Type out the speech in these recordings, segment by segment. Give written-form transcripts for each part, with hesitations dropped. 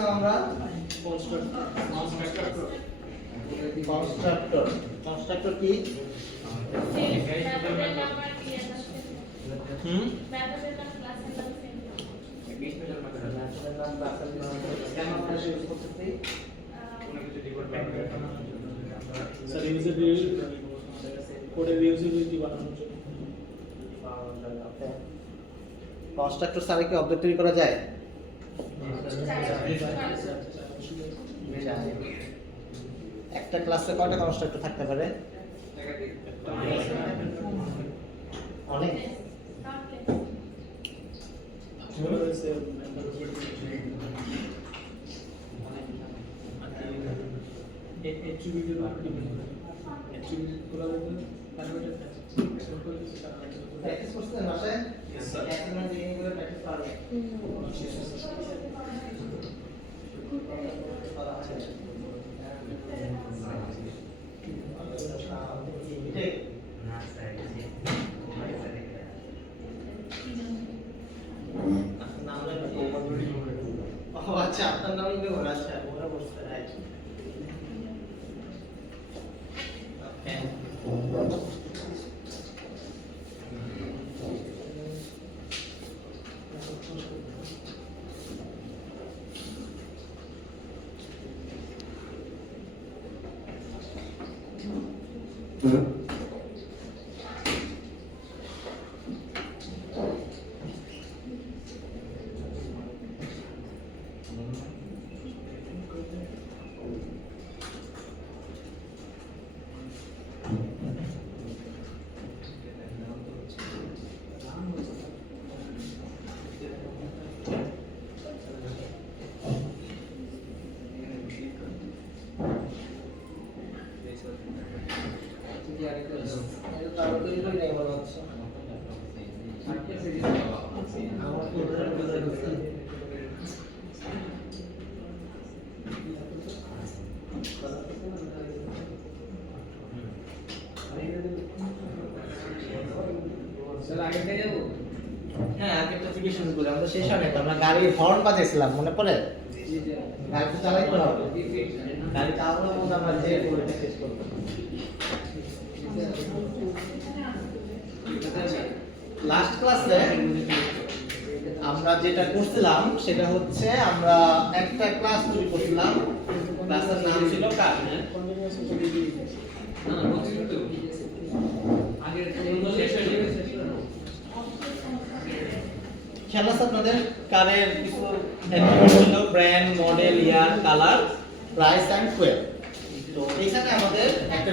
পড়ছিলাম আমরা? Constructor. Constructor কি? স্যার ইউজেবিলিটি কোডের ইউজেবিলিটি বানানোর জন্য। কনস্ট্রাক্টর ছাড়া কি অবজেক্ট তৈরি করা যায়? একটা ক্লাসে কয়টা কনস্ট্রাক্টর থাকতে পারে? অনেক। প্র্যাকটিস করছেন বাসায়? Yes, sir. একবার দিয়ে এগুলো প্র্যাকটিস পারবেন। ও আচ্ছা, আপনার নাম ইন্দু বলা, আচ্ছা মনে পড়ছে, রাইট। হ্যাঁ, আগেরটা থেকে শুরু করি। আমরা শেষ হয় না, আমরা গাড়ির হর্ন বাজাইছিলাম, মনে পড়ে? গাড়ি তো চালাইতে হবে, গাড়ি চালানোর মধ্যে আমরা যে পড়ে শেষ করবো। লাস্ট ক্লাসে আমরা যেটা করছিলাম সেটা হচ্ছে আমরা একটা ক্লাস তৈরি করছিলাম। ক্লাসের নাম ছিল কার? খেয়াল আছে আপনাদের? কারের কিছু অ্যাট্রিবিউট ছিল, brand, model, year, colour, price and fuel. তো এইখানে আমাদের একটা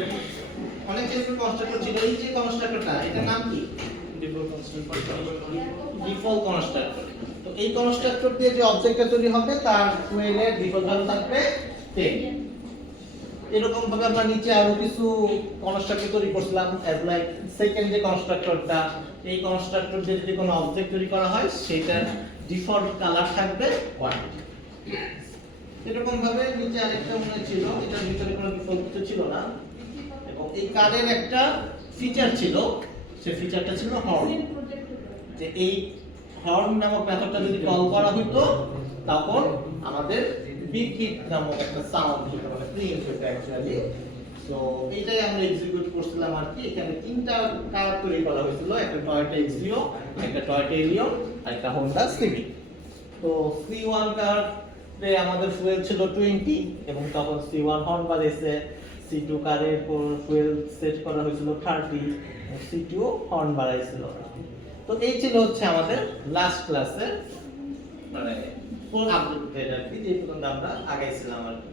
অনেক কিছু কনস্ট্রাক্টর ছিল। এই যে কনস্ট্রাক্টরটা, এটার নাম কি? Default constructor. তো এই কনস্ট্রাক্টর দিয়ে যে অবজেক্টটা তৈরি হবে তার ফুয়েলের ডিফল্ট ভ্যালু থাকবে 10। এরকম ভাবে আমরা নিচে আরো কিছু কনস্ট্রাক্টর তৈরি করছিলাম, এজ লাইক সেকেন্ড যে কনস্ট্রাক্টরটা, এই কনস্ট্রাক্টর দিয়ে যদি কোনো অবজেক্ট তৈরি করা হয় সেটার ডিফল্ট কালার থাকবে হোয়াইট। এরকম ভাবে নিচে আরেকটা মনে ছিল, এটার ভিতরে কোনো ডিফল্ট কিছু ছিল না। এবং এই কার্ডের একটা ফিচার ছিল, সেই ফিচারটা ছিল হর্ন। যে এই হর্ন নামক মেথডটা যদি কল করা হতো তখন আমাদের বিপ বিপ নামক একটা সাউন্ড হতো, মানে প্রিন্ট হতো অ্যাকচুয়ালি। সো এইটাই আমরা এক্সিকিউট করছিলাম আর কি। এখানে তিনটা কার তৈরি করা হয়েছিল, একটা টয়োটা এক্সিও, একটা টয়োটা এলিয়ন, আর একটা হোন্ডা সিভিক। তো C1 কারে আমাদের ফুয়েল ছিল 20 এবং তখন C1 হর্ন বাজেছে। C2 কারের ফুয়েল সেট করা হয়েছিল 30, C2 হর্ন বাড়াইছিল। তো এই ছিল হচ্ছে আমাদের লাস্ট ক্লাসের মানে ফুল আপডেট আর কি, যে পর্যন্ত আমরা আগাইছিলাম আর কি।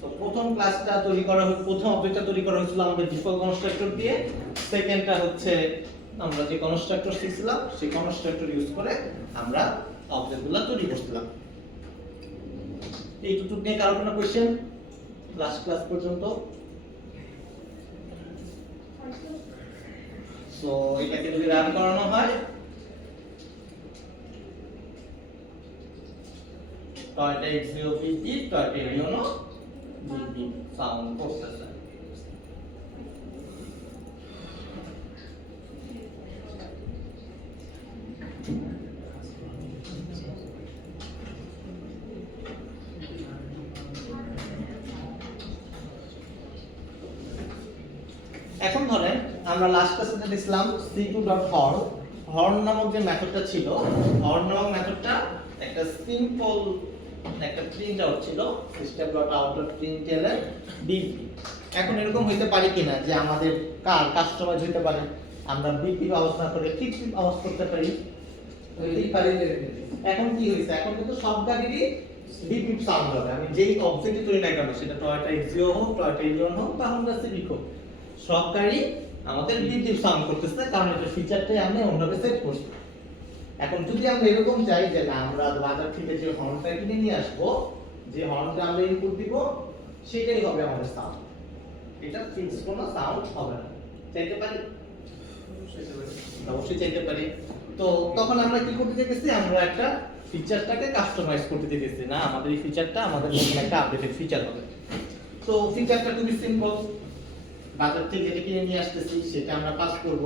তো প্রথম ক্লাসটা তৈরি করা প্রথম অবজেক্টটা তৈরি করা হয়েছিল আমাদের ডিফল্ট কনস্ট্রাক্টর দিয়ে। সেকেন্ডটা হচ্ছে আমরা যে কনস্ট্রাক্টর শিখছিলাম সেই কনস্ট্রাক্টর ইউজ করে আমরা অবজেক্টগুলো তৈরি করছিলাম। এইটুকু নিয়ে কারো কোনো কোশ্চেন লাস্ট ক্লাস পর্যন্ত? সো এটাকে যদি রান করানো হয়, টয়োটা এক্সিও পিপি, টয়োটা এলিয়নো বিপি সাউন্ড করতেছে। এখন ধরেন আমরা লাস্ট ক্লাসে দেখলাম c2.horn হর্ন নামক যে মেথডটা ছিল, হর্ন নামক মেথডটা একটা সিম্পল একটা প্রিন্ট আউট ছিল system.out.println bp। এখন এরকম হইতে পারে কিনা যে আমাদের কাস্টমাইজ হইতে পারে, আমরা বিপি ব্যবহার না করে ঠিক ব্যবহার করতে পারি, হইতেই পারে। এখন কি হইছে, এখন কিন্তু সব গাড়িরই বিপি সাউন্ড হবে। আমি যেই অবজেক্টই তৈরি না কেন, সেটা টয়োটা এক্সিও হোক, টয়োটা ইলিয়ন হোক বা হোন্ডা সিভিক হোক, সব গাড়ি আমাদের বিপি সাউন্ড করতেছে, কারণ এটা ফিচারটাই আমরা অন্যভাবে সেট করছি। এখন যদি আমরা এরকম চাই যে না, আমরা বাজার থেকে যে হর্নটা কিনে নিয়ে আসবো, যে হর্নটা আমরা ইনপুট দিব, সেটাই হবে আমাদের সাউন্ড, এটা ফিক্স কোনো সাউন্ড হবে না। চাইতে পারি? অবশ্যই চাইতে পারি। তো তখন আমরা কি করতে চাইতেছি, আমরা একটা ফিচারটাকে কাস্টমাইজ করতে চাইতেছি, না আমাদের এই ফিচারটা আমাদের নতুন একটা আপডেটেড ফিচার হবে। তো ফিচারটা খুবই সিম্পল, বাজার থেকে যেটা কিনে নিয়ে আসতেছি সেটা আমরা পাস করব।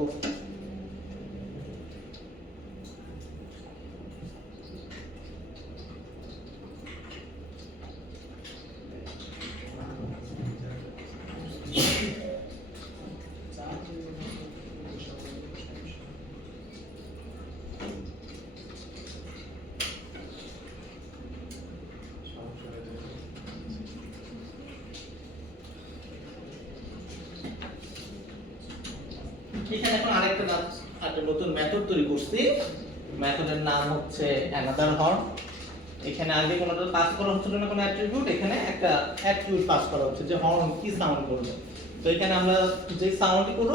এখানে এখন আরেকটা নতুন মেথড তৈরি করছি, মেথডের নাম হচ্ছে অ্যানাদার হর্ন। এখানে আগে কোনোটা পাস করা হচ্ছিল না কোনো অ্যাট্রিবিউট, এখানে একটা অ্যাট্রিবিউট পাস করা হচ্ছে যে হর্ন কি সাউন্ড করবে। তো এখানে আমরা যে সাউন্ডই করব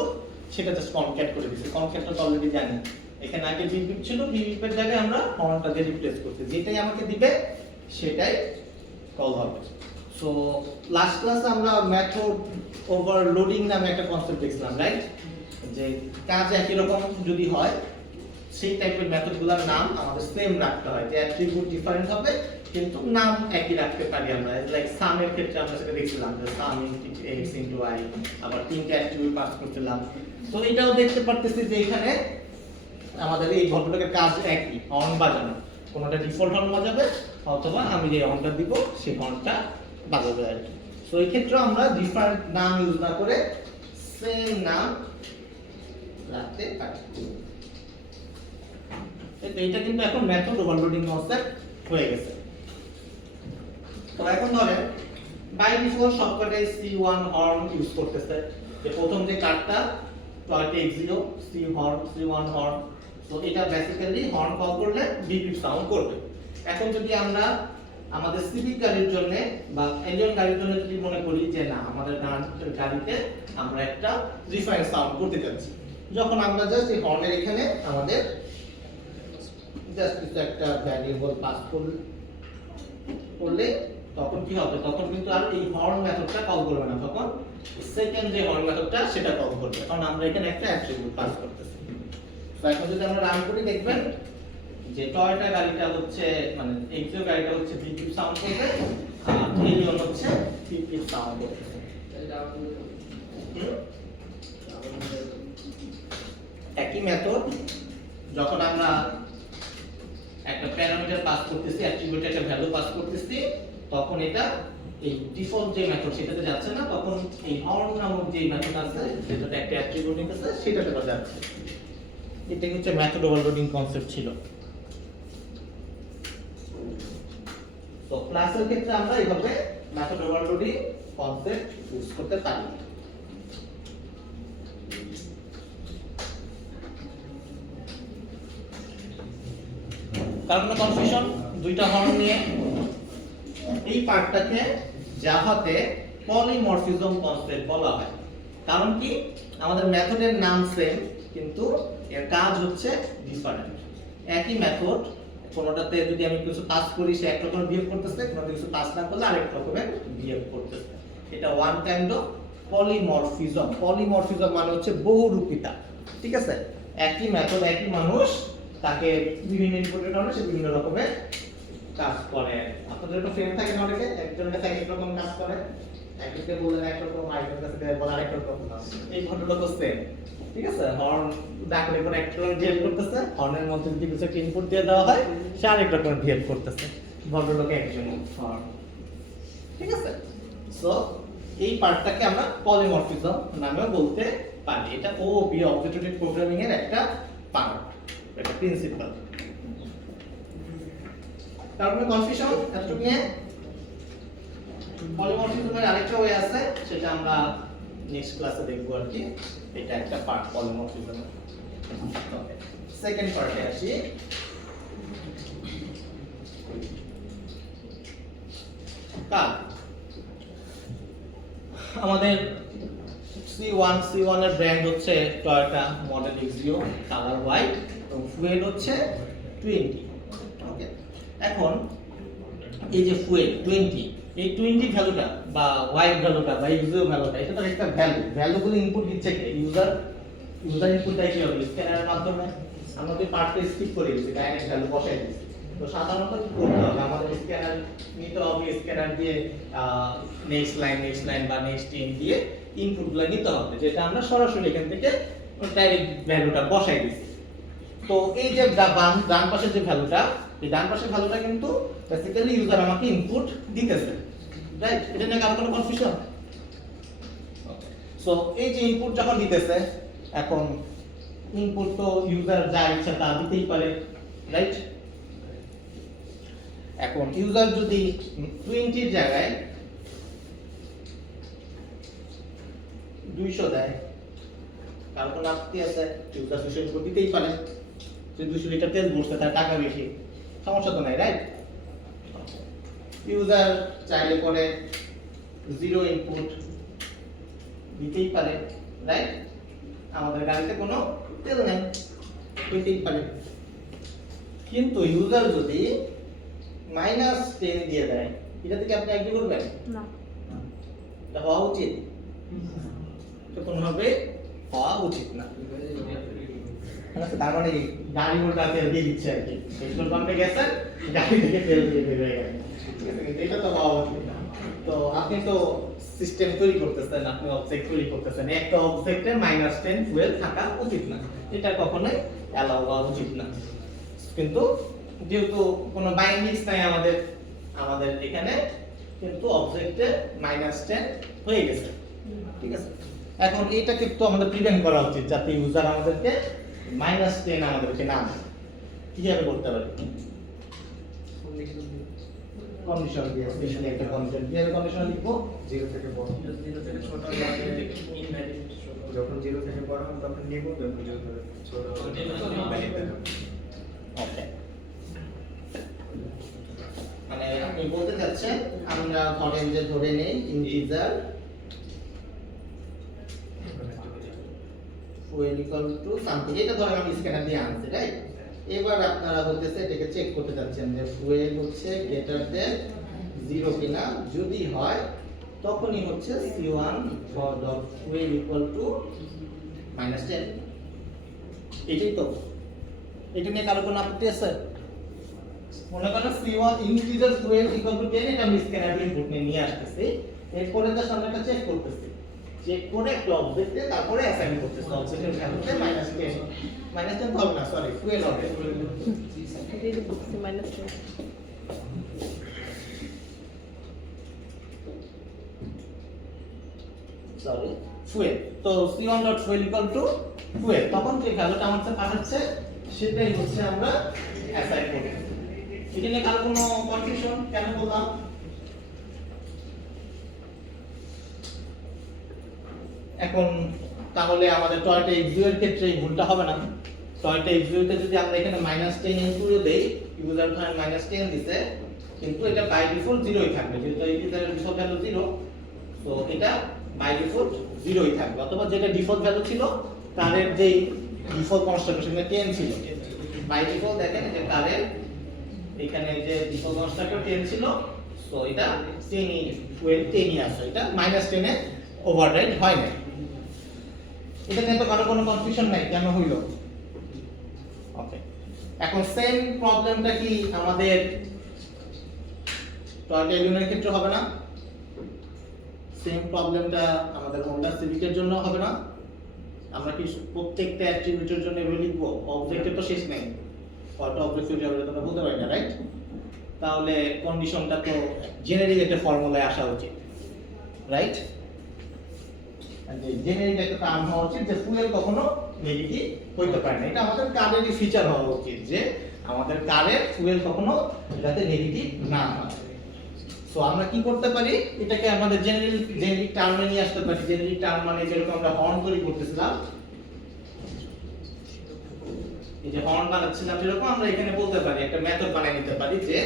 সেটা জাস্ট কনক্যাট করে দিচ্ছি, কনক্যাটটা তো অলরেডি জানি। এখানে আগে বিপ ছিল, বিপের জায়গায় আমরা হর্নটা দিয়ে রিপ্লেস করছি, যেটাই আমাকে দিবে সেটাই কল হবে। সো লাস্ট ক্লাসে আমরা মেথড ওভারলোডিং নামে একটা কনসেপ্ট দেখছিলাম, রাইট? যে কাজ একই রকম যদি হয়, সেই টাইপের মেথডগুলোর নাম আমাদের সেম রাখতে হয়, যে অ্যাট্রিবিউট ডিফারেন্ট হবে কিন্তু নাম একই রাখতে পারি আমরা। লাইক সাম এর ক্ষেত্রে আমরা সেটা দেখছিলাম যে সাম x ইনটু y, আবার তিনটা অ্যাট্রিবিউট পাস করছিলাম। তো এটাও দেখতে পারতেছি যে এখানে আমাদের এই ঘটনাটার কাজ একই, হর্ন বাজানো, কোনটা ডিফল্ট হর্ন বাজাবে অথবা আমি যে হর্নটা দিব সেই হর্নটা বাজাবে আর কি। সো এই ক্ষেত্রে আমরা ডিফারেন্ট নাম ইউজ না করে সেম নাম রাখতে পারি। এটা কিন্তু এখন মেথড ওভারলোডিং কনসেপ্ট হয়ে গেছে। তো এখন ধরেন বাই ডিফল্ট সবকটাই C1 হর্ন ইউজ করতেছে, যে প্রথম যে কার্ডটা টয়োটা এক্সিও C1 হর্ন। তো এটা বেসিক্যালি হর্ন কল করলে বিপ সাউন্ড করবে। এখন যদি আমরা আমাদের সিভিক গাড়ির জন্য বা এলিয়ন গাড়ির জন্য যদি মনে করি যে না, আমাদের গাড়িতে আমরা একটা রিফাইন সাউন্ড করতে যাচ্ছি, যখন আমরা জাস্ট এই হর্নের এখানে আমাদের জাস্ট কিছু একটা ভ্যারিয়েবল পাস করলে তখন কি হবে, তখন কিন্তু আর এই হর্ন মেথডটা কল করবে না, তখন সেকেন্ড যে হর্ন মেথডটা সেটা কল করবে, কারণ আমরা এখানে একটা অ্যাট্রিবিউট পাস করতেছি। তো এখন যদি আমরা রান করি দেখবেন যে টয়োটা গাড়িটা হচ্ছে মানে এক্সিও গাড়িটা হচ্ছে বিপ সাউন্ড করবে, আর এলিয়ন হচ্ছে বিপ সাউন্ড করবে। একই মেথড, যখন আমরা একটা প্যারামিটার পাস করতেছি, অ্যাট্রিবিউটে একটা ভ্যালু পাস করতেছি, তখন এটা এই ডিফল্ট যে মেথড সেটাতে যাচ্ছে না, তখন এই হর্ন নামক যে মেথড আছে যেটাতে একটা অ্যাট্রিবিউট নিতেছে সেটাতে যাচ্ছে। এটা হচ্ছে মেথড ওভারলোডিং কনসেপ্ট ছিল। তো ক্লাসের ক্ষেত্রে আমরা এইভাবে মেথড ওভারলোডিং কনসেপ্ট ইউজ করতে পারি। কারণ কনফিউশন দুইটা হর্ন নিয়ে, এই পার্টটাকে জাভাতে পলিমরফিজম কনসেপ্ট বলা হয়। কারণ কি, আমাদের মেথডের নাম সেম কিন্তু এর কাজ হচ্ছে ডিফারেন্ট। একই মেথড, কোনোটাতে যদি আমি কিছু পাস করি সে এক রকম বিহেভ করতেছে, কোনোটাতে কিছু পাস না করলে আরেক রকমের বিহেভ করতেছে। এটা one kind of polymorphism. Polymorphism মানে হচ্ছে বহুরূপিতা, ঠিক আছে? একই মেথড, একই মানুষ, তাকে বিভিন্ন ইনপুটের কারণে সে বিভিন্ন রকমের কাজ করে। আপনাদের একটা ফ্রেন্ড থাকে না, অনেকে একজনের কাছে এক রকম কাজ করে, একজনকে বললেন একরকম, আরেকজনের কাছে বলে আরেক রকম। এই ঘটনাটা তো সেম, ঠিক আছে? হর্ন ডাকলে করে একটা রকম বিহেভ করতেছে, হর্নের মধ্যে যদি কিছু একটা ইনপুট দিয়ে দেওয়া হয় সে আরেক রকম বিহেভ করতেছে। ভদ্রলোক একজন হর্ন, ঠিক আছে? সো এই পার্টটাকে আমরা পলিমরফিজম নামেও বলতে পারি। এটা ওওপি অবজেক্ট ওরিয়েন্টেড প্রোগ্রামিং এর একটা পার্ট, একটা প্রিন্সিপাল। তারপরে কনফিউশন এতটুকু নিয়ে পলিমরফিজমের আরেকটা ওয়ে আছে, সেটা আমরা নেক্সট ক্লাসে দেখব আর কি। এটা একটা পার্ট পলিমরফিজম। সেকেন্ড পার্টে আসি। আমাদের C1 এর ব্র্যান্ড হচ্ছে Toyota model Axio, colour white এবং ফুয়েল হচ্ছে 20। ওকে, এখন এই যে ফুয়েল 20, এই 20 ভ্যালুটা বা হোয়াইট ভ্যালুটা বা এক্সিও ভ্যালুটা, এটা তো একটা ভ্যালুগুলো ইনপুট দিচ্ছে কে? ইউজার ইনপুট দেয় কি হবে? স্ক্যানারের মাধ্যমে। আমরা তো পার্টটা স্কিপ করে দিয়েছি, ডাইরেক্ট ভ্যালু বসাই দিয়েছি। তো সাধারণত কি করতে হবে? আমাদের স্ক্যানার নিতে হবে, স্ক্যানার দিয়ে নেক্সট লাইন বা নেক্সট ইন দিয়ে ইনপুটগুলো নিতে হবে, যেটা আমরা সরাসরি এখান থেকে ডাইরেক্ট ভ্যালুটা বসাই দিয়েছি। তো এই যে ডান পাশের যে ভ্যালুটা, এই ডান পাশের ভ্যালুটা কিন্তু বেসিক্যালি ইউজার আমাকে ইনপুট দিতেছে, রাইট? এটা নিয়ে কারো কোনো কনফিউশন? সো এই যে ইনপুট যখন দিতেছে, এখন ইনপুট তো ইউজার যা ইচ্ছা তা দিতেই পারে, রাইট? এখন ইউজার যদি 20 এর জায়গায় 200 দেয়, কারণ কোনো আপত্তি আছে? ইউজার 200 ইনপুট দিতেই পারে। যে 200 লিটার তেল ভরছে, তার টাকা বেশি, সমস্যা তো নাই, রাইট? ইউজার চাইলে পরে 0 ইনপুট দিতেই পারে, রাইট? আমাদের গাড়িতে কোনো তেল নেই, দিতেই পারে। কিন্তু ইউজার যদি -10 দিয়ে দেয়, এটা থেকে আপনি এগ্রি করবেন না, এটা হওয়া উচিত? তো কোনোভাবে হওয়া উচিত না। আচ্ছা, তার মানে গাড়ি উল্টা তেল দিয়ে দিচ্ছে আর কি। পেট্রোল পাম্পে গেছেন, গাড়ি থেকে তেল দিয়ে বের হয়ে গেল, এটা তো হওয়া উচিত না। তো আপনি তো সিস্টেম তৈরি করতেছেন, আপনি অবজেক্ট তৈরি করতেছেন, একটা অবজেক্টে -10 ফুয়েল থাকা উচিত না, এটা কখনোই অ্যালাউ হওয়া উচিত না। কিন্তু যেহেতু কোনো বাইন্ডিংস নাই আমাদের এখানে, কিন্তু অবজেক্টে -10 হয়ে গেছে, ঠিক আছে? এখন এটাকে তো আমাদের প্রিভেন্ট করা উচিত, যাতে ইউজার আমাদেরকে -10 আমাদেরকে না দেয়। কিভাবে করতে পারি? কন্ডিশন দিয়ে, স্পেশালি একটা কন্ডিশন দিয়ে কন্ডিশন লিখবো 0 থেকে বড়, 0 থেকে ছোট যখন 0 থেকে বড় হবে তখন নিব, যখন 0 থেকে ছোট হবে তখন বাইরে দেব। ওকে, মানে আপনি বলতে চাচ্ছেন আমরা ধরেন যে ধরে নেই integer fuel equal to something, এটা ধরেন আমি স্ক্যানার দিয়ে আনছি, রাইট? এবার আপনারা হতেছে এটাকে চেক করতে যাচ্ছেন যে ফুয়েল হচ্ছে গ্রেটার দেন 0 কিনা। যদি হয় তখনই হচ্ছে C1 for dot fuel equal to -10। এটাই তো, এটা নিয়ে কারো কোনো আপত্তি আছে? মনে করেন C1 integer fuel equal to 10, এটা আমি স্ক্যানার দিয়ে ইনপুট নিয়ে আসতেছি। এরপরে জাস্ট আমরা এটা চেক করতেছি, চেক করে একটা অবজেক্টে তারপরে অ্যাসাইন করতেছি অবজেক্টের ভ্যালুতে -10 -10 তো হবে না, সরি ফুয়েল হবে। এটাই তো বলছি -10। সরি ফুয়েল, তো C1.fuel equal to ফুয়েল, তখন যে ভ্যালুটা আমার কাছে পাঠাচ্ছে সেটাই হচ্ছে আমরা অ্যাসাইন করব। এখানে কারো কোনো কনফিউশন কেন বললাম? এখন তাহলে আমাদের টয়োটা এক্সিও এর ক্ষেত্রে এই ভুলটা হবে না। টয়োটা এক্সিওতে যদি আমরা এখানে -10 ইনপুট দেই, ইউজার ধরেন -10 দিতে, কিন্তু এটা বাই ডিফল্ট 0ই থাকবে, যেহেতু ইউজারের ডিফল্ট ভ্যালু 0, তো এটা বাই ডিফল্ট 0ই থাকবে। অথবা যেটা ডিফল্ট ভ্যালু ছিল তারের যেই ডিফল্ট কনস্ট্রাক্টর সেখানে 10 ছিল, বাই ডিফল্ট দেখেন যে তারের এখানে যে ডিফল্ট কনস্ট্রাক্টর 10 ছিল, তো এটা 10ই ফুয়েল 10ই আছে, এটা -10 এ ওভাররাইড হয় না। এটা নিয়ে তো কারো কোনো কনফিউশন নাই কেন হইল? ওকে, এখন সেম প্রবলেমটা কি আমাদের টয়োটা ইউনিয়নের ক্ষেত্রে হবে না? সেম প্রবলেমটা আমাদের হোন্ডা সিভিকের জন্য হবে না? আমরা কি প্রত্যেকটা অ্যাট্রিবিউটের জন্য এভাবে লিখবো? অবজেক্টের তো শেষ নেই, কয়টা অবজেক্ট তৈরি হবে তোমরা বলতে পারি না, রাইট? তাহলে কন্ডিশনটা তো জেনারিক একটা ফর্মুলায় আসা উচিত, রাইট? যে জেনারিক একটা টার্ম হওয়া উচিত যে ফুয়েল কখনো নেগেটিভ হইতে পারে না। এটা আমাদের কারেরই ফিচার হওয়া উচিত যে আমাদের কারের ফুয়েল কখনো যাতে নেগেটিভ না হয়। সো আমরা কি করতে পারি, এটাকে আমাদের জেনারিক টার্মে নিয়ে আসতে পারি। জেনারিক টার্ম মানে যেরকম আমরা হর্ন তৈরি করতেছিলাম, এই যে হর্ন বানাচ্ছিলাম যেরকম, আমরা এখানে বলতে পারি একটা মেথড বানিয়ে নিতে পারি যে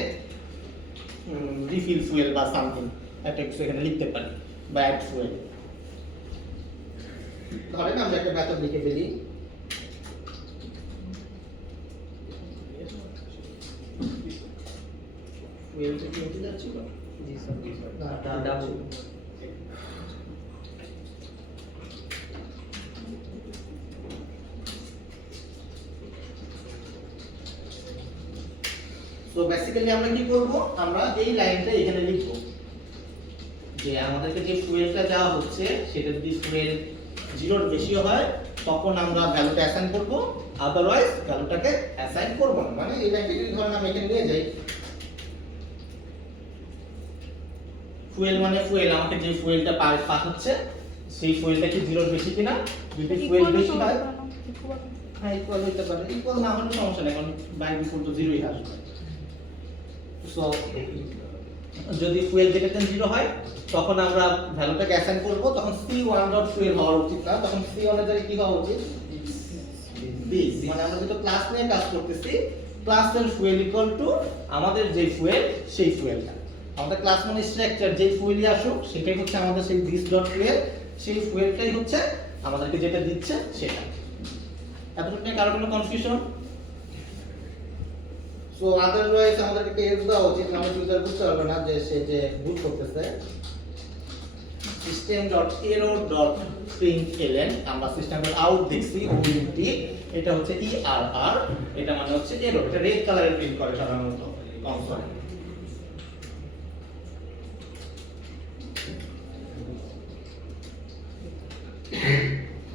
রিফিল ফুয়েল বা সামথিং একটা কিছু এখানে লিখতে পারি, বা অ্যাড ফুয়েল। ধরেন আমরা একটা মেথড লিখে ফেলি, ফুয়েল থেকে নিতে যাচ্ছিল জি স্যার, জি স্যার। না ডাবল। তো বেসিক্যালি আমরা কি করব, আমরা এই লাইনটা এখানে লিখব যে আমাদেরকে যে ফুয়েলটা দেওয়া হচ্ছে সেটা যদি ফুয়েল 0 এর বেশি হয় তখন আমরা ভ্যালুটা অ্যাসাইন করব, আদারওয়াইজ ভ্যালুটাকে অ্যাসাইন করব না। মানে এই লাইনটা যদি ধরেন আমি এখানে নিয়ে যাই, ফুয়েল মানে ফুয়েল, আমাকে যে ফুয়েলটা পাঠাচ্ছে সেই ফুয়েলটা কি 0 এর বেশি কিনা, যদি ফুয়েল বেশি হয় হ্যাঁ ইকুয়াল হইতে পারে, ইকুয়াল না হলে সমস্যা নেই, কারণ বাই ডিফল্ট তো 0ই আসবে। সো যদি ফুয়েল গ্রেটার দেন 0 হয় তখন আমরা ভ্যালুটাকে অ্যাসাইন করব, তখন c1.fuel হওয়া উচিত না, তখন c1 এর জায়গায় কি হওয়া উচিত, this। মানে আমরা যেটা ক্লাস নিয়ে কাজ করতেছি, ক্লাসের ফুয়েল ইকুয়াল টু আমাদের যে ফুয়েল সেই ফুয়েলটা। আমাদের ক্লাস মানে স্ট্রাকচার, যে ফুয়েলই আসুক সেটাই হচ্ছে আমাদের সেই this.fuel, সেই ফুয়েলটাই হচ্ছে আমাদেরকে যেটা দিচ্ছে সেটা। এতটুকু নিয়ে কারো কোনো কনফিউশন? সো আদারওয়াইজ আমাদেরকে কেস দেওয়া উচিত, আমরা ইউজার বুঝতে পারবে না যে সে যে ভুল করতেছে। system.error.println, আমরা system.out দেখছি OUT, এটা হচ্ছে ERR, এটা মানে হচ্ছে এরর, এটা রেড কালারে প্রিন্ট করে সাধারণত কনসোল।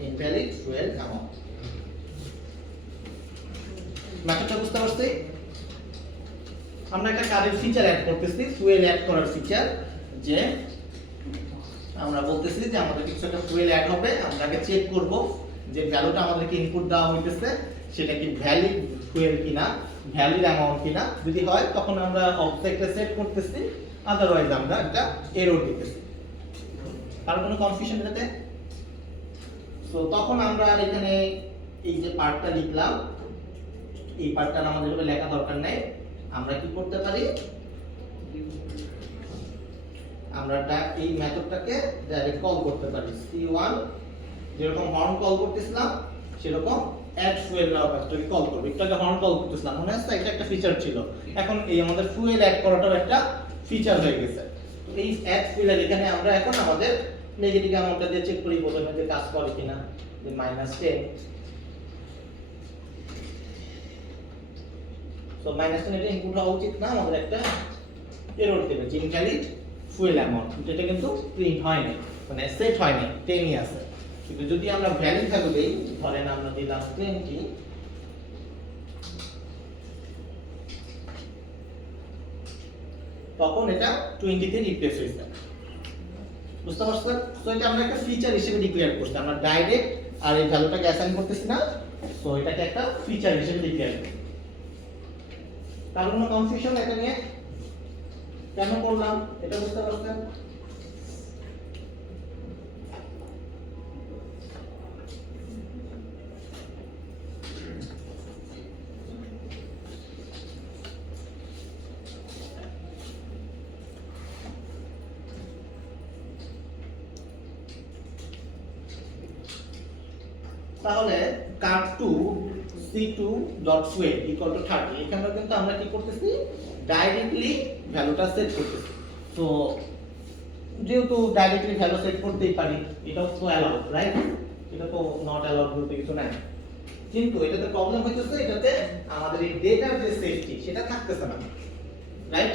invalid fuel amount। ম্যাথডটা বুঝতে পারছি? আমরা একটা কারের ফিচার অ্যাড করতেছি, ফুয়েল অ্যাড করার ফিচার, যে আমরা বলতেছি যে আমাদের কিছু একটা ফুয়েল অ্যাড হবে, আমরা আগে চেক করব যে ভ্যালুটা আমাদেরকে ইনপুট দেওয়া হইতেছে সেটা কি ভ্যালিড ফুয়েল কিনা, ভ্যালিড অ্যামাউন্ট কিনা। যদি হয় তখন আমরা অবজেক্টে সেট করতেছি, আদারওয়াইজ আমরা একটা এরর দিতেছি। কারণ কোনো কনফিউশন এটাতে? সো তখন আমরা এখানে এই যে পার্টটা লিখলাম, এই পার্টটা আমাদের কোনো লেখা দরকার নেই। আমরা কি করতে পারি, আমরা এই মেথডটাকে ডাইরেক্ট কল করতে পারি। c1 যেরকম হর্ন কল করতেছিলাম সেরকম অ্যাড ফুয়েল নাও মেথডটাকে কল করব। একটু আগে হর্ন কল করতেছিলাম, মনে আছে এটা একটা ফিচার ছিল, এখন এই আমাদের ফুয়েল অ্যাড করাটাও একটা ফিচার হয়ে গেছে। তো এই অ্যাড ফুয়েল এখানে আমরা এখন আমাদের নেগেটিভ অ্যামাউন্টটা দিয়ে চেক করি প্রথমে যে কাজ করে কিনা, যে -10। সো -10 এটা ইনপুট হওয়া উচিত না, আমাদের একটা এরর দেবে যে ইনভ্যালিড ফুয়েল অ্যামাউন্ট, এটা কিন্তু প্রিন্ট হয়নি, মানে সেট হয়নি, 10ই আছে। কিন্তু যদি আমরা ভ্যালিড ভ্যালু দেই, ধরেন আমরা দিলাম 20, তখন এটা 20 তে রিপ্লেস হয়েছে। বুঝতে পারছেন? সো এটা আমরা একটা ফিচার হিসেবে ডিক্লেয়ার করছি, আমরা ডাইরেক্ট আর এই ভ্যালুটাকে অ্যাসাইন করতেছি না, সো এটাকে একটা ফিচার হিসেবে ডিক্লেয়ার করছি। কারণ কোনো কনফিউশন এটা নিয়ে কেন করলাম এটা বুঝতে পারছেন? তাহলে car2 c2.fuel equal to 30, এখানে কিন্তু আমরা কি করতেছি, ডাইরেক্টলি ভ্যালুটা সেট করতেছি। তো যেহেতু ডাইরেক্টলি ভ্যালু সেট করতেই পারি, এটাও তো অ্যালাউড, রাইট? এটা তো নট অ্যালাউড বলতে কিছু নাই। কিন্তু এটাতে প্রবলেম হইতেছে, এটাতে আমাদের এই ডেটার যে সেফটি সেটা থাকতেছে না, রাইট?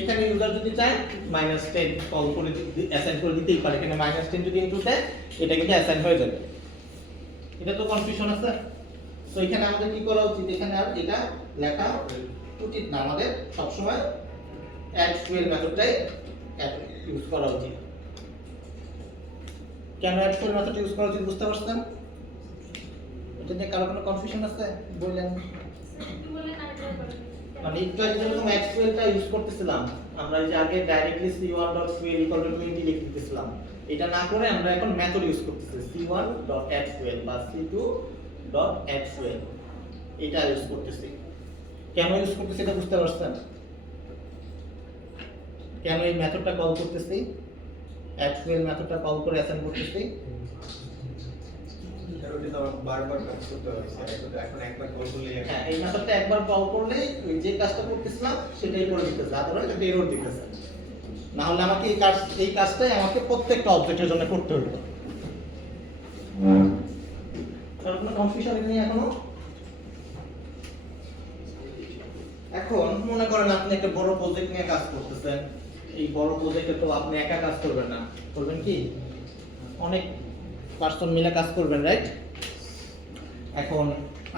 এখানে ইউজার যদি চায় -10 কল করে অ্যাসাইন করে দিতেই পারে, এখানে -10 যদি ইনপুট দেয় এটা কিন্তু অ্যাসাইন হয়ে যাবে। এটা তো কনফিউশন আছে। তো এখানে আমাদের কি করা উচিত, এখানে আর এটা লেখা উচিত না, আমাদের সবসময় অ্যাড ফুয়েল মেথডটাই ইউজ করা উচিত। কেন অ্যাড ফুয়েল মেথড ইউজ করা উচিত বুঝতে পারছেন? এটা নিয়ে কারো কোনো কনফিউশন আছে বললেন? মানে একটু আগে যেরকম অ্যাড ফুয়েলটা ইউজ করতেছিলাম আমরা এই যে আগে ডাইরেক্টলি c1.fuel = 20 লিখে দিতেছিলাম, এটা না করে আমরা এখন মেথড ইউজ করতেছি c1.addFuel বা c2.addFuel, এটা ইউজ করতেছি। কেন ইউজ করতেছি এটা বুঝতে পারছেন? কেন এই মেথডটা কল করতেছি, addFuel মেথডটা কল করে অ্যাসাইন করতেছি? ওটা তো বারবার কাজ করতে হয় স্যার, এখন একবার কল করলে হ্যাঁ, এই মেথডটা একবার কল করলে ওই যে কাজটা করতেছিলাম সেটাই করে দিতেছে, আদারওয়াইজ এটা এরর দিতেছে। না হলে আমাকে এই কাজটাই আমাকে প্রত্যেকটা অবজেক্টের জন্য করতে হতো। কারণ কোনো কনফিউশন নেই এখনো? এখন মনে করেন আপনি একটা বড় প্রজেক্ট নিয়ে কাজ করতেছেন, এই বড় প্রজেক্টে তো আপনি একা কাজ করবেন না, করবেন কি অনেক পার্সন মিলে কাজ করবেন, রাইট? এখন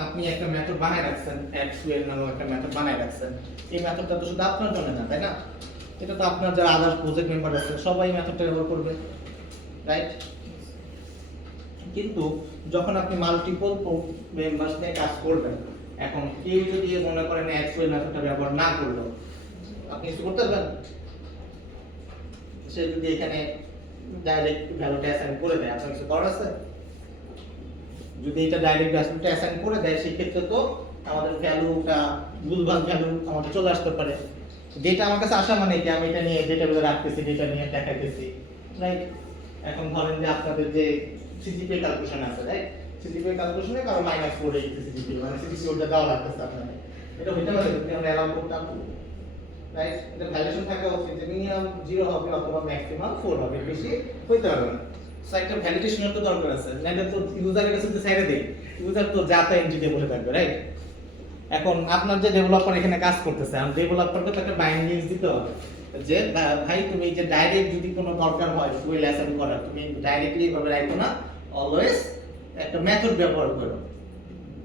আপনি একটা মেথড বানায় রাখছেন, addFuel নামক একটা মেথড বানায় রাখছেন। এই মেথডটা তো শুধু আপনার জন্য না, তাই না? এটা তো আপনার যারা আদার্স প্রজেক্ট মেম্বার আছে সবাই মেথডটা ব্যবহার করবে, রাইট? কিন্তু যখন আপনি মাল্টিপল মেম্বারস নিয়ে কাজ করবেন, এখন কেউ যদি মনে করেন addFuel মেথডটা ব্যবহার না করলো, আপনি কিছু করতে পারবেন? সে যদি এখানে ডাইরেক্ট ভ্যালুটা অ্যাসাইন করে দেয়, আপনার কিছু করার আছে? যদি এটা ডাইরেক্ট ভ্যালুটা অ্যাসাইন করে দেয় সেক্ষেত্রে তো আমাদের ভ্যালুটা ভুলভাল ভ্যালু আমাদের চলে আসতে পারে। ডেটা আমার কাছে আসা মানে কি আমি এটা নিয়ে ডেটাবেসে রাখতেছি, ডেটা নিয়ে দেখাইতেছি, রাইট? এখন ধরেন যে আপনাদের যে সিজিপিএ ক্যালকুলেশন আছে, রাইট? সিজিপিএ ক্যালকুলেশনে কারো -4 রেখেছে সিজিপিএ, মানে সিজিপিএ ওটা দেওয়া লাগতেছে আপনাদের। এটা হইতে পারে যদি আমরা অ্যালাউ করতাম, রাইট? এটা ভ্যালিডেশন থাকা উচিত যে মিনিমাম 0 হবে অথবা ম্যাক্সিমাম 4 হবে, বেশি হইতে পারবে না। সো একটা ভ্যালিডেশনের তো দরকার আছে, নাহলে তো ইউজারের কাছে যে সাইডে দেই, ইউজার তো যাতা এন্ট্রি দিয়ে বসে থাকবে, রাইট? এখন আপনার যে ডেভেলপার এখানে কাজ করতেছে, আর ডেভেলপারকে তো একটা বাইন্ডিংস দিতে হবে যে ভাই তুমি যে ডাইরেক্ট যদি কোনো দরকার হয় ফুয়েল অ্যাসাইন করার, তুমি ডাইরেক্টলি এভাবে রাখো না, অলওয়েজ একটা মেথড ব্যবহার করো।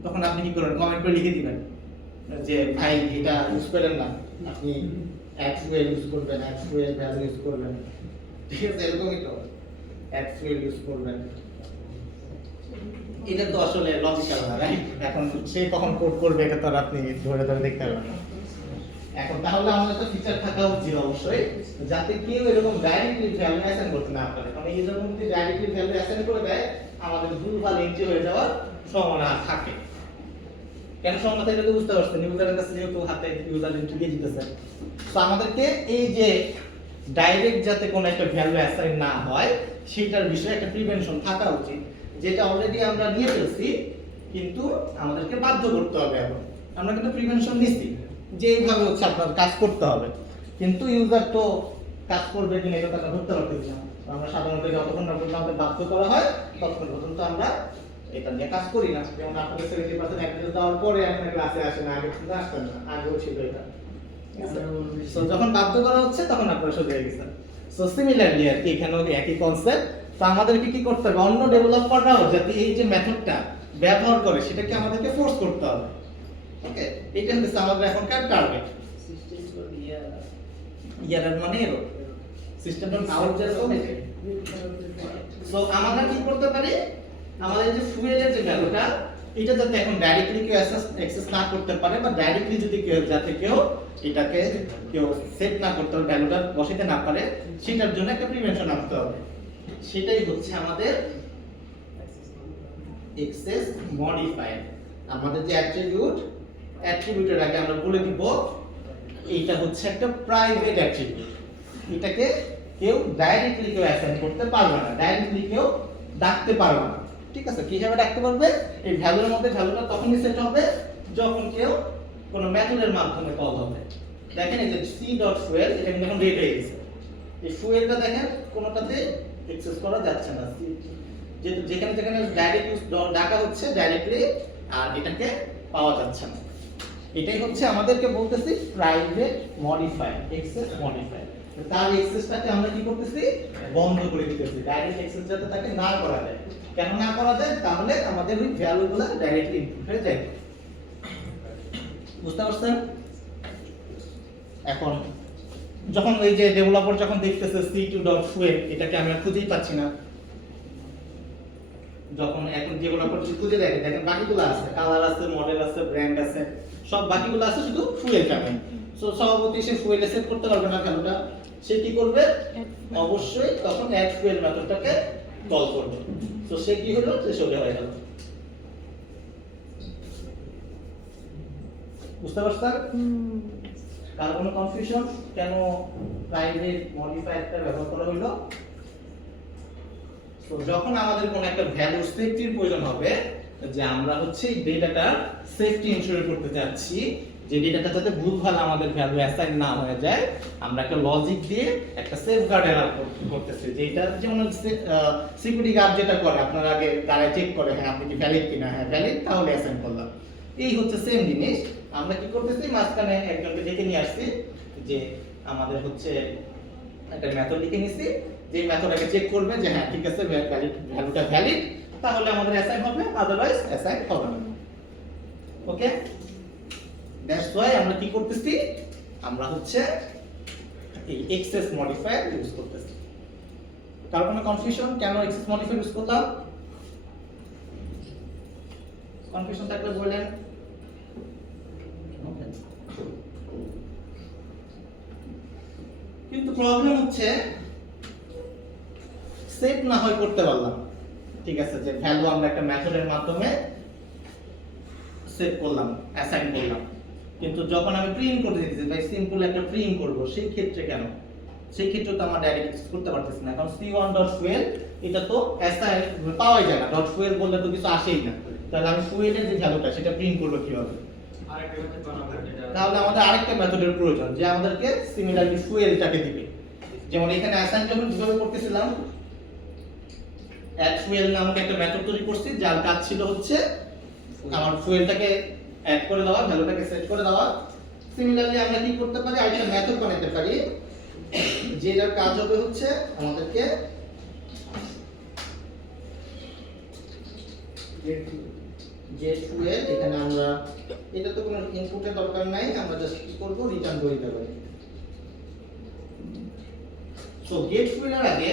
তখন আপনি কি করবেন, কমেন্ট করে লিখে দিবেন যে ভাই এটা ইউজ করেন না, আপনি addFuel ইউজ করবেন, addFuel ভ্যালু ইউজ করবেন, ঠিক আছে? এরকমই তো addFuel ইউজ করবেন। এটা তো আসলে লজিক্যাল না, রাইট? এখন সে কখন কোড করবে এটা তো আর আপনি ধরে ধরে দেখতে পারবেন না। এখন তাহলে আমাদের একটা ফিচার থাকা উচিত অবশ্যই, যাতে কেউ এরকম ডাইরেক্টলি ভ্যালু অ্যাসাইন করতে না পারে। কারণ এই যখন যদি ডাইরেক্টলি ভ্যালু অ্যাসাইন করে দেয় আমাদের ভুলভাল এন্ট্রি হয়ে যাওয়ার সম্ভাবনা থাকে। কেন সম্ভাবনা থাকে এটা তো বুঝতে পারছেন, ইউজারের কাছে যেহেতু হাতে ইউজার এন্ট্রি দিয়ে দিতেছে। তো আমাদেরকে এই যে ডাইরেক্ট যাতে কোনো একটা ভ্যালু অ্যাসাইন না হয় সেটার বিষয়ে একটা প্রিভেনশন থাকা উচিত, যেটা অলরেডি আমরা নিয়ে ফেলছি, কিন্তু আমাদেরকে বাধ্য করতে হবে। এখন আমরা কিন্তু প্রিভেনশন নিচ্ছি যে এইভাবে হচ্ছে আপনার কাজ করতে হবে, কিন্তু ইউজার তো কাজ করবে কিনা এটা তো আমরা ধরতে পারতেছি না। আমরা সাধারণত যতক্ষণ না পর্যন্ত আমাদের বাধ্য করা হয় ততক্ষণ পর্যন্ত আমরা এটা নিয়ে কাজ করি না। যেমন আপনাদের 70% অ্যাক্সেস দেওয়ার পরে আপনার ক্লাসে আসে না, আগে কিন্তু আসতেন না, আগেও ছিল এটা। সো যখন বাধ্য করা হচ্ছে তখন আপনারা সোজা হয়ে গেছেন। সো সিমিলারলি আর কি এখানেও একই কনসেপ্ট। তো আমাদেরকে কি করতে হবে, অন্য ডেভেলপাররাও যাতে এই যে মেথডটা ব্যবহার করে সেটাকে আমাদেরকে ফোর্স করতে হবে। ওকে, এটা হচ্ছে আমাদের এখনকার টার্গেট। ইয়ার মানে এরর, সিস্টেমটা আউট জাস্ট হবে। সো আমরা কি করতে পারি, আমাদের যে ফুয়েলের যে ভ্যালুটা এটা যাতে এখন ডাইরেক্টলি কেউ অ্যাক্সেস না করতে পারে, বা ডাইরেক্টলি যদি কেউ যাতে কেউ এটাকে কেউ সেট না করতে পারে, ভ্যালুটা বসাইতে না পারে, সেটার জন্য একটা প্রিভেনশন আনতে হবে। সেটাই হচ্ছে আমাদের অ্যাক্সেস মডিফায়ার। আমাদের যে অ্যাট্রিবিউটের আগে আমরা বলে দিব এইটা হচ্ছে একটা প্রাইভেট অ্যাট্রিবিউট, এটাকে কেউ ডাইরেক্টলি কেউ অ্যাসাইন করতে পারবে না, ডাইরেক্টলি কেউ ডাকতে পারবে না। ঠিক আছে, কিভাবে ডাকতে পারবে, এই ভ্যালুর মধ্যে ভ্যালুটা তখনই সেট হবে যখন কেউ কোনো মেথডের মাধ্যমে কল হবে। দেখেন এই যে c.fuel এটা কিন্তু এখন রেড হয়ে গেছে, এই ফুয়েলটা দেখেন কোনোটাতে অ্যাক্সেস করা যাচ্ছে না, যেখানে যেখানে ডাইরেক্ট ইউজ ডাকা হচ্ছে ডাইরেক্টলি, আর এটাকে পাওয়া যাচ্ছে না। এটাই হচ্ছে আমাদেরকে বলতেছি প্রাইভেট মডিফায়ার, অ্যাক্সেস মডিফায়ার। তার অ্যাক্সেসটাকে আমরা কি করতেছি, বন্ধ করে দিতেছি, ডাইরেক্ট অ্যাক্সেস যাতে তাকে না করা যায়। কেন না করা যায়, তাহলে আমাদের ওই ভ্যালুগুলো ডাইরেক্টলি ইনপুট হয়ে যায়। বুঝতে পারছেন? এখন যখন ওই যে ডেভেলপার যখন দেখতেছে c2.fuel এটাকে আমরা খুঁজেই পাচ্ছি না, যখন এখন যেগুলো আপনার খুঁজে দেখেন, দেখেন বাকিগুলো আছে, কালার আছে, মডেল আছে, ব্র্যান্ড আছে, সব বাকিগুলো আছে, শুধু ফুয়েলটা নেই। সো সভাপতি সে ফুয়েলে সেট করতে পারবে না ভ্যালুটা, সে কি করবে? অবশ্যই তখন অ্যাড ফুয়েল মেথডটাকে কল করবে। সো সে কি হলো? সে সোজা হয়ে গেল। বুঝতে পারছেন? কার কোনো কনফিউশন? কেন প্রাইভেট মডিফায়ারটা ব্যবহার করা হলো? তো যখন আমাদের কোনো একটা ভ্যালু সেফটির প্রয়োজন হবে, যে আমরা হচ্ছে এই ডেটাটা সেফটি ইনশিওর করতে চাচ্ছি, যে ডেটাটা যাতে ভুলভাল আমাদের ভ্যালু অ্যাসাইন না হয়ে যায়, আমরা একটা লজিক দিয়ে একটা সেফগার্ড এরর করতেছি, যেটা যেমন সিকিউরিটি গার্ড যেটা করে, আপনার আগে দাঁড়ায় চেক করে, হ্যাঁ আপনি কি ভ্যালিড কিনা, হ্যাঁ ভ্যালিড, তাহলে অ্যাসাইন করলাম। এই হচ্ছে সেম জিনিস। আমরা কি করতেছি? মাঝখানে একজনকে ডেকে নিয়ে আসছি, যে আমাদের হচ্ছে একটা মেথড লিখে নিছি, যে মেথডটাকে চেক করবে যে হ্যাঁ ঠিক আছে ভ্যালুটা ভ্যালিড, তাহলে আমাদের অ্যাসাইন হবে, আদারওয়াইজ অ্যাসাইন হবে না। ওকে, দ্যাটস ওয়াই আমরা কি করতেছি? আমরা হচ্ছে এই এক্সেস মডিফায়ার ইউজ করতেছি। কার কোনো কনফিউশন কেন এক্সেস মডিফায়ার ইউজ করলাম? কনফিউশন থাকলে বলেন। কিন্তু প্রবলেম হচ্ছে সেট না হয় করতে পারলাম, ঠিক আছে, যে ভ্যালু আমরা একটা মেথডের মাধ্যমে সেট করলাম, অ্যাসাইন করলাম, কিন্তু যখন আমি প্রিন্ট করতে দিতেছি, ভাই সিম্পল একটা প্রিন্ট করব, সেই ক্ষেত্রে কেন? সেই ক্ষেত্রে তো আমরা ডাইরেক্ট অ্যাক্সেস করতে পারতেছি না, কারণ c1.fuel এটা তো অ্যাসাইন পাওয়াই যায় না, ডট ফুয়েল বললে তো কিছু আসেই না, তাহলে আমি ফুয়েলের যে ভ্যালুটা সেটা প্রিন্ট করব কিভাবে? তাহলে আমাদের আরেকটা মেথডের প্রয়োজন, যে আমাদেরকে সিমিলারলি ফুয়েলটাকে দিবে। যেমন এখানে অ্যাসাইন যখন কিভাবে করতেছিলাম, অ্যাড ফুয়েল নামক একটা মেথড তৈরি করছি, যার কাজ ছিল হচ্ছে আমার ফুয়েলটাকে অ্যাড করে দেওয়া, ভ্যালুটাকে সেট করে দেওয়া। সিমিলারলি আমরা কি করতে পারি? আরেকটা মেথড বানাতে পারি, যেটার কাজ হবে হচ্ছে আমাদেরকে গেট ফুয়েল, এখানে আমরা এটা তো কোনো ইনপুটের দরকার নাই, আমরা জাস্ট কি করব? রিটার্ন করে দিতে পারি। সো গেট ফুয়েলের আগে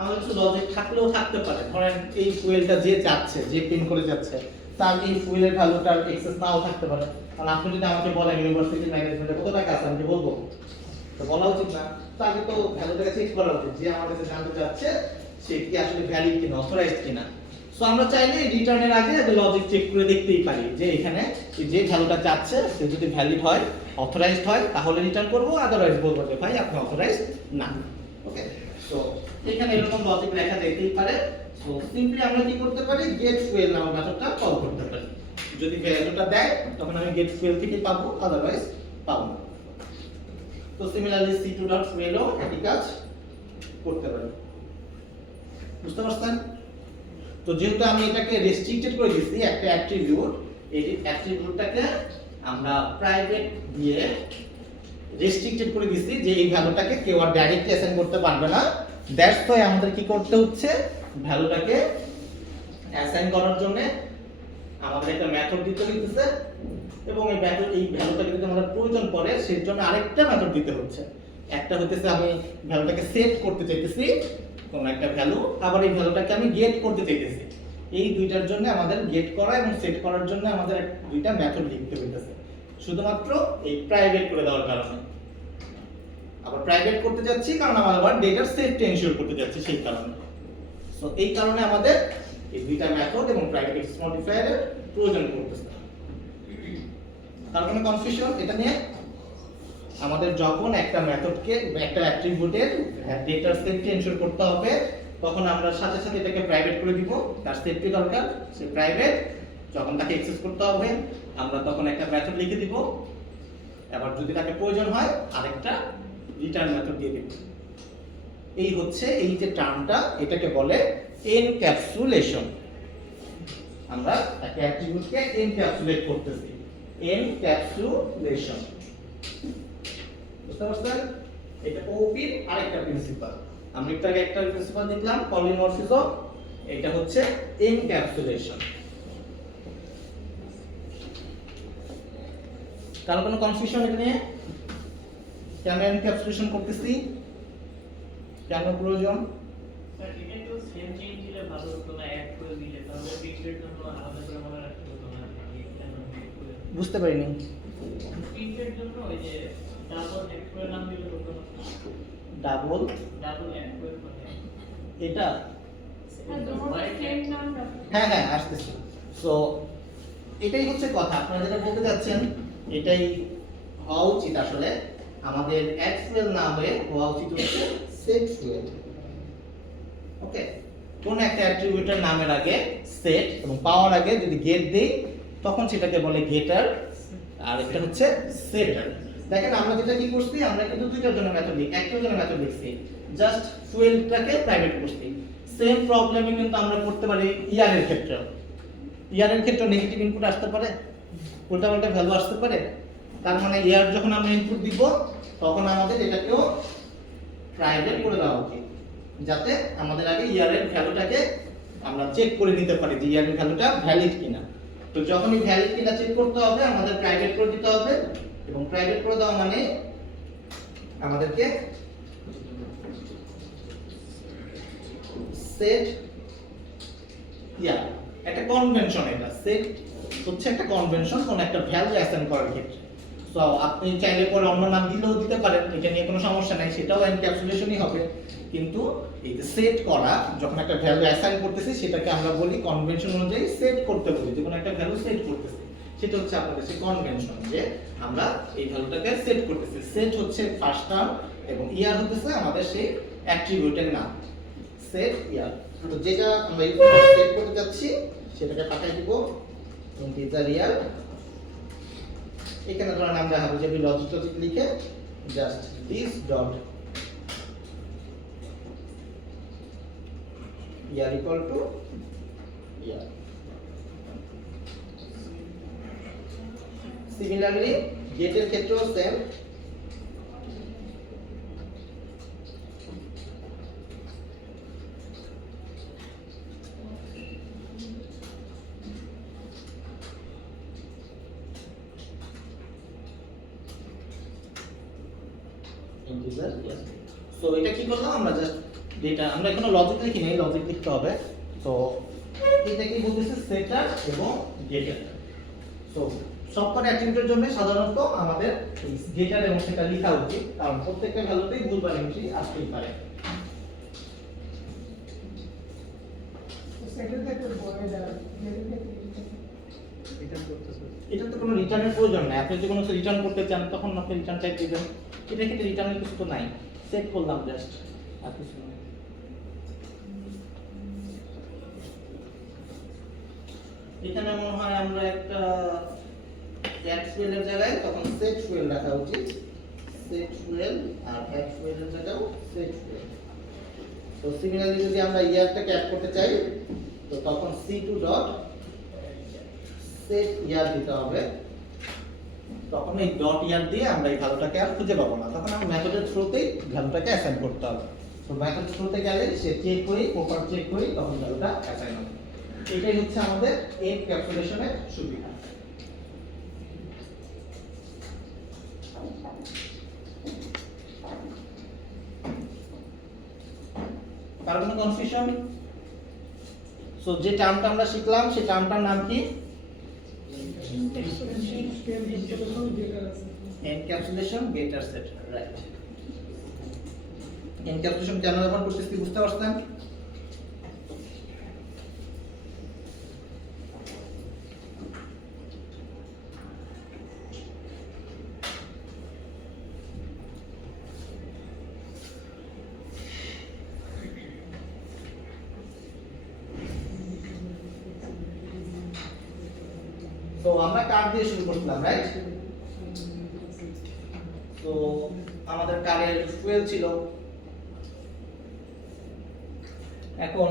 আমাদের কিছু লজিক থাকলেও থাকতে পারে। ধরেন এই ফুয়েলটা যে যাচ্ছে, যে প্রিন্ট করে যাচ্ছে, তার এই ফুয়েলের ভ্যালুটার এক্সেস নাও থাকতে পারে। কারণ আপনি যদি আমাকে বলেন ইউনিভার্সিটি ম্যানেজমেন্টে কত টাকা আছে, আমি বলবো? তো বলা উচিত না। তো আগে তো ভ্যালুটাকে চেক করা উচিত, যে আমাদের কাছে জানতে যাচ্ছে সে কি আসলে ভ্যালিড কিনা, অথরাইজড কিনা। সো আমরা চাইলে রিটার্নের আগে লজিক চেক করে দেখতেই পারি, যে এখানে যে ভ্যালুটা চাচ্ছে সে যদি ভ্যালিড হয়, অথরাইজড হয়, তাহলে রিটার্ন করব, আদারওয়াইজ বলবো যে ভাই আপনি অথরাইজড না। ওকে, সো এখানে এরকম লজিক লেখা যেতেই পারে। সো সিম্পলি আমরা কি করতে পারি? গেট ফুয়েল নামক মেথডটা কল করতে পারি। যদি ভ্যালুটা দেয় তখন আমি গেট ফুয়েল থেকে পাবো, আদারওয়াইজ পাবো না। তো সিমিলারলি c2.fuel ও একই কাজ করতে পারি। বুঝতে পারছেন? তো যেহেতু আমি এটাকে রেস্ট্রিক্টেড করে দিয়েছি একটা অ্যাট্রিবিউট, এই অ্যাট্রিবিউটটাকে আমরা প্রাইভেট দিয়ে রেস্ট্রিক্টেড করে দিয়েছি, যে এই ভ্যালুটাকে কেউ আর ডাইরেক্টলি অ্যাসাইন করতে পারবে না। দ্যাটস ওয়াই আমাদের কি করতে হচ্ছে? ভ্যালুটাকে অ্যাসাইন করার জন্য আমাদের একটা মেথড দিতে হইতেছে, এবং এই ভ্যালুটাকে যদি আমাদের প্রয়োজন পড়ে সেই জন্য আরেকটা মেথড দিতে হচ্ছে। একটা হইতেছে আমি ভ্যালুটাকে সেট করতে চাইতেছি কোন একটা ভ্যালু, আবার এই ভ্যালুটাকে আমি গেট করতে চাইতেছি। এই দুইটার জন্য আমাদের গেট করা এবং সেট করার জন্য আমাদের দুইটা মেথড লিখতে হইতেছে, শুধুমাত্র এই প্রাইভেট করে দেওয়ার কারণে। আবার প্রাইভেট করতে যাচ্ছি কারণ আমরা আবার ডেটার সেফটি এনশিওর করতে যাচ্ছি, সেই কারণে। সো এই কারণে আমাদের এই দুইটা মেথড এবং প্রাইভেট এক্সেস মডিফায়ারের প্রয়োজন পড়তেছে। তার কোনো কনফিউশন এটা নিয়ে? আমাদের যখন একটা মেথডকে একটা অ্যাট্রিবিউটের ডেটার সেফটি এনশিওর করতে হবে, তখন আমরা সাথে সাথে এটাকে প্রাইভেট করে দিব, তার সেফটি দরকার, সে প্রাইভেট। যখন তাকে অ্যাক্সেস করতে হবে আমরা তখন একটা মেথড লিখে দিব, আবার যদি তাকে প্রয়োজন হয় আরেকটা রিটার্ন মেথড দিয়ে দিব। এই হচ্ছে এই যে টার্মটা, এটাকে বলে এনক্যাপসুলেশন। আমরা একটা অ্যাট্রিবিউটকে এনক্যাপসুলেট করতেছি, এনক্যাপসুলেশন। বুঝতে পারছেন? এটা ওপির আরেকটা প্রিন্সিপাল। আমরা একটু আগে একটা প্রিন্সিপাল দেখলাম, পলিমরফিজম, এটা হচ্ছে এনক্যাপসুলেশন। কারো কোনো কনফিউশন এটা নিয়ে? কেন এনক্যাপসুলেশন করতেছি, কেন প্রয়োজন? স্যার এটা তো সেম চেঞ্জ দিলে ভালো হতো না, অ্যাড করে দিলে তাহলে প্রিন্টের জন্য আলাদা করে মনে রাখতে হতো না। বুঝতে পারিনি। প্রিন্টের জন্য ওই যে ডাবল অ্যাড করে নাম দিলে হতো না। ডাবল অ্যাড করে মানে এটা আর তোমার ফ্রেন্ড নাম রাখো। হ্যাঁ আসতেছি। সো এটাই হচ্ছে কথা, আপনারা যেটা বলতে যাচ্ছেন এটাই হওয়া উচিত। আসলে আমাদের অ্যাক্সুয়াল না হয়ে হওয়া উচিত হচ্ছে সেটফুয়েল। ওকে, কোন একটা অ্যাট্রিবিউটের নামের আগে সেট এবং পাওয়ার আগে যদি গেট দেই তখন সেটাকে বলে গেটার, আর এটা হচ্ছে সেটার। দেখেন আমরা যেটা কি করছি, আমরা কিন্তু দুইটার জন্য মেথড লিখি, একটার জন্য মেথড লিখছি, জাস্ট ফুয়েলটাকে প্রাইভেট করছি। সেম প্রবলেমই কিন্তু আমরা করতে পারি ইয়ারের ক্ষেত্রেও। ইয়ারের ক্ষেত্রে নেগেটিভ ইনপুট আসতে পারে, উল্টাপাল্টা ভ্যালু আসতে পারে। তার মানে ইয়ার যখন আমরা ইনপুট দিব তখন আমাদের এটাকেও প্রাইভেট করে দেওয়া উচিত, যাতে আমাদের আগে ইয়ারের ভ্যালুটাকে আমরা চেক করে নিতে পারি যে ইয়ারের ভ্যালুটা ভ্যালিড কিনা। তো যখনই ভ্যালিড কিনা চেক করতে হবে আমাদের প্রাইভেট করে দিতে হবে, এবং প্রাইভেট করে দেওয়া মানে আমাদেরকে সেট ইয়ার একটা কনভেনশন, এটা সেট হচ্ছে একটা কনভেনশন কোন একটা ভ্যালু অ্যাসাইন করার ক্ষেত্রে। সো আপনি চাইলে পরে অন্য নাম দিলেও দিতে পারেন, এটা নিয়ে কোনো সমস্যা নাই, সেটাও এনক্যাপসুলেশনই হবে। কিন্তু এই যে সেট করা, যখন একটা ভ্যালু অ্যাসাইন করতেছি সেটাকে আমরা বলি কনভেনশন অনুযায়ী সেট করতে বলি, যে কোনো একটা ভ্যালু সেট করতেছি, সেটা হচ্ছে আপনাদের সেই কনভেনশন, যে আমরা এই ভ্যালুটাকে সেট করতেছি। সেট হচ্ছে ফার্স্ট টার্ম এবং ইয়ার হচ্ছে আমাদের সেই অ্যাট্রিবিউটের নাম, সেট ইয়ার। তো যেটা আমরা সেট করতে যাচ্ছি সেটাকে পাঠিয়ে দিব ইন্টিজার ইয়ার। এখানে ধরেন আমরা হাবিজাবি লজিক লিখে just this dot year equal to year. Similarly গেটের ক্ষেত্রেও সেম, ইন্টিজার ইয়ার। সো এটা কি করলাম আমরা, জাস্ট ডেটা, আমরা এখনো লজিক লিখি নাই, লজিক লিখতে হবে। তো এটা কি বলতেছে সেটার এবং গেটার। সো সবকটা অ্যাট্রিবিউটের জন্য সাধারণত আমাদের এই গেটার এবং সেটা লেখা উচিত, কারণ প্রত্যেকটা ভ্যালুতেই ভুল বা মিস্টেক আসতেই পারে। এটা তো কোনো রিটার্নের প্রয়োজন নাই, আপনি যদি কোনো রিটার্ন করতে চান তখন আপনি রিটার্ন টাইপ দিবেন, এটা কিন্তু রিটার্নের কিছু তো নাই, সেট করলাম জাস্ট, আর কিছু না। এখানে মনে হয় আমরা একটা অ্যাড ফুয়েলের জায়গায় তখন সেট ফুয়েল রাখা উচিত, সেট ফুয়েল, আর অ্যাড ফুয়েলের জায়গাও সেট ফুয়েল। তো সিমিলারলি যদি আমরা ইয়ারটাকে অ্যাড করতে চাই তো তখন c2 ডট সেট ইয়ার দিতে হবে। তখন এই ডট ইয়ার দিয়ে আমরা এই ভ্যালুটাকে আর খুঁজে পাবো না, তখন আমরা মেথডের থ্রুতেই ভ্যালুটাকে অ্যাসাইন করতে হবে। তো মেথড থ্রুতে গেলে সে চেক করি, প্রপার চেক করি, তখন ভ্যালুটা অ্যাসাইন হবে। এটাই হচ্ছে আমাদের এনক্যাপসুলেশনের সুবিধা। কার কোনো কনফিউশন? সো যে টার্মটা আমরা শিখলাম সেই টার্মটার নাম কি? Encapsulation getter set, right. Encapsulation কেন ব্যবহার করতেছি বুঝতে পারছেন? তো আমরা কার দিয়ে শুরু করছিলাম, রাইট? তো আমাদের কারের ফুয়েল ছিল, এখন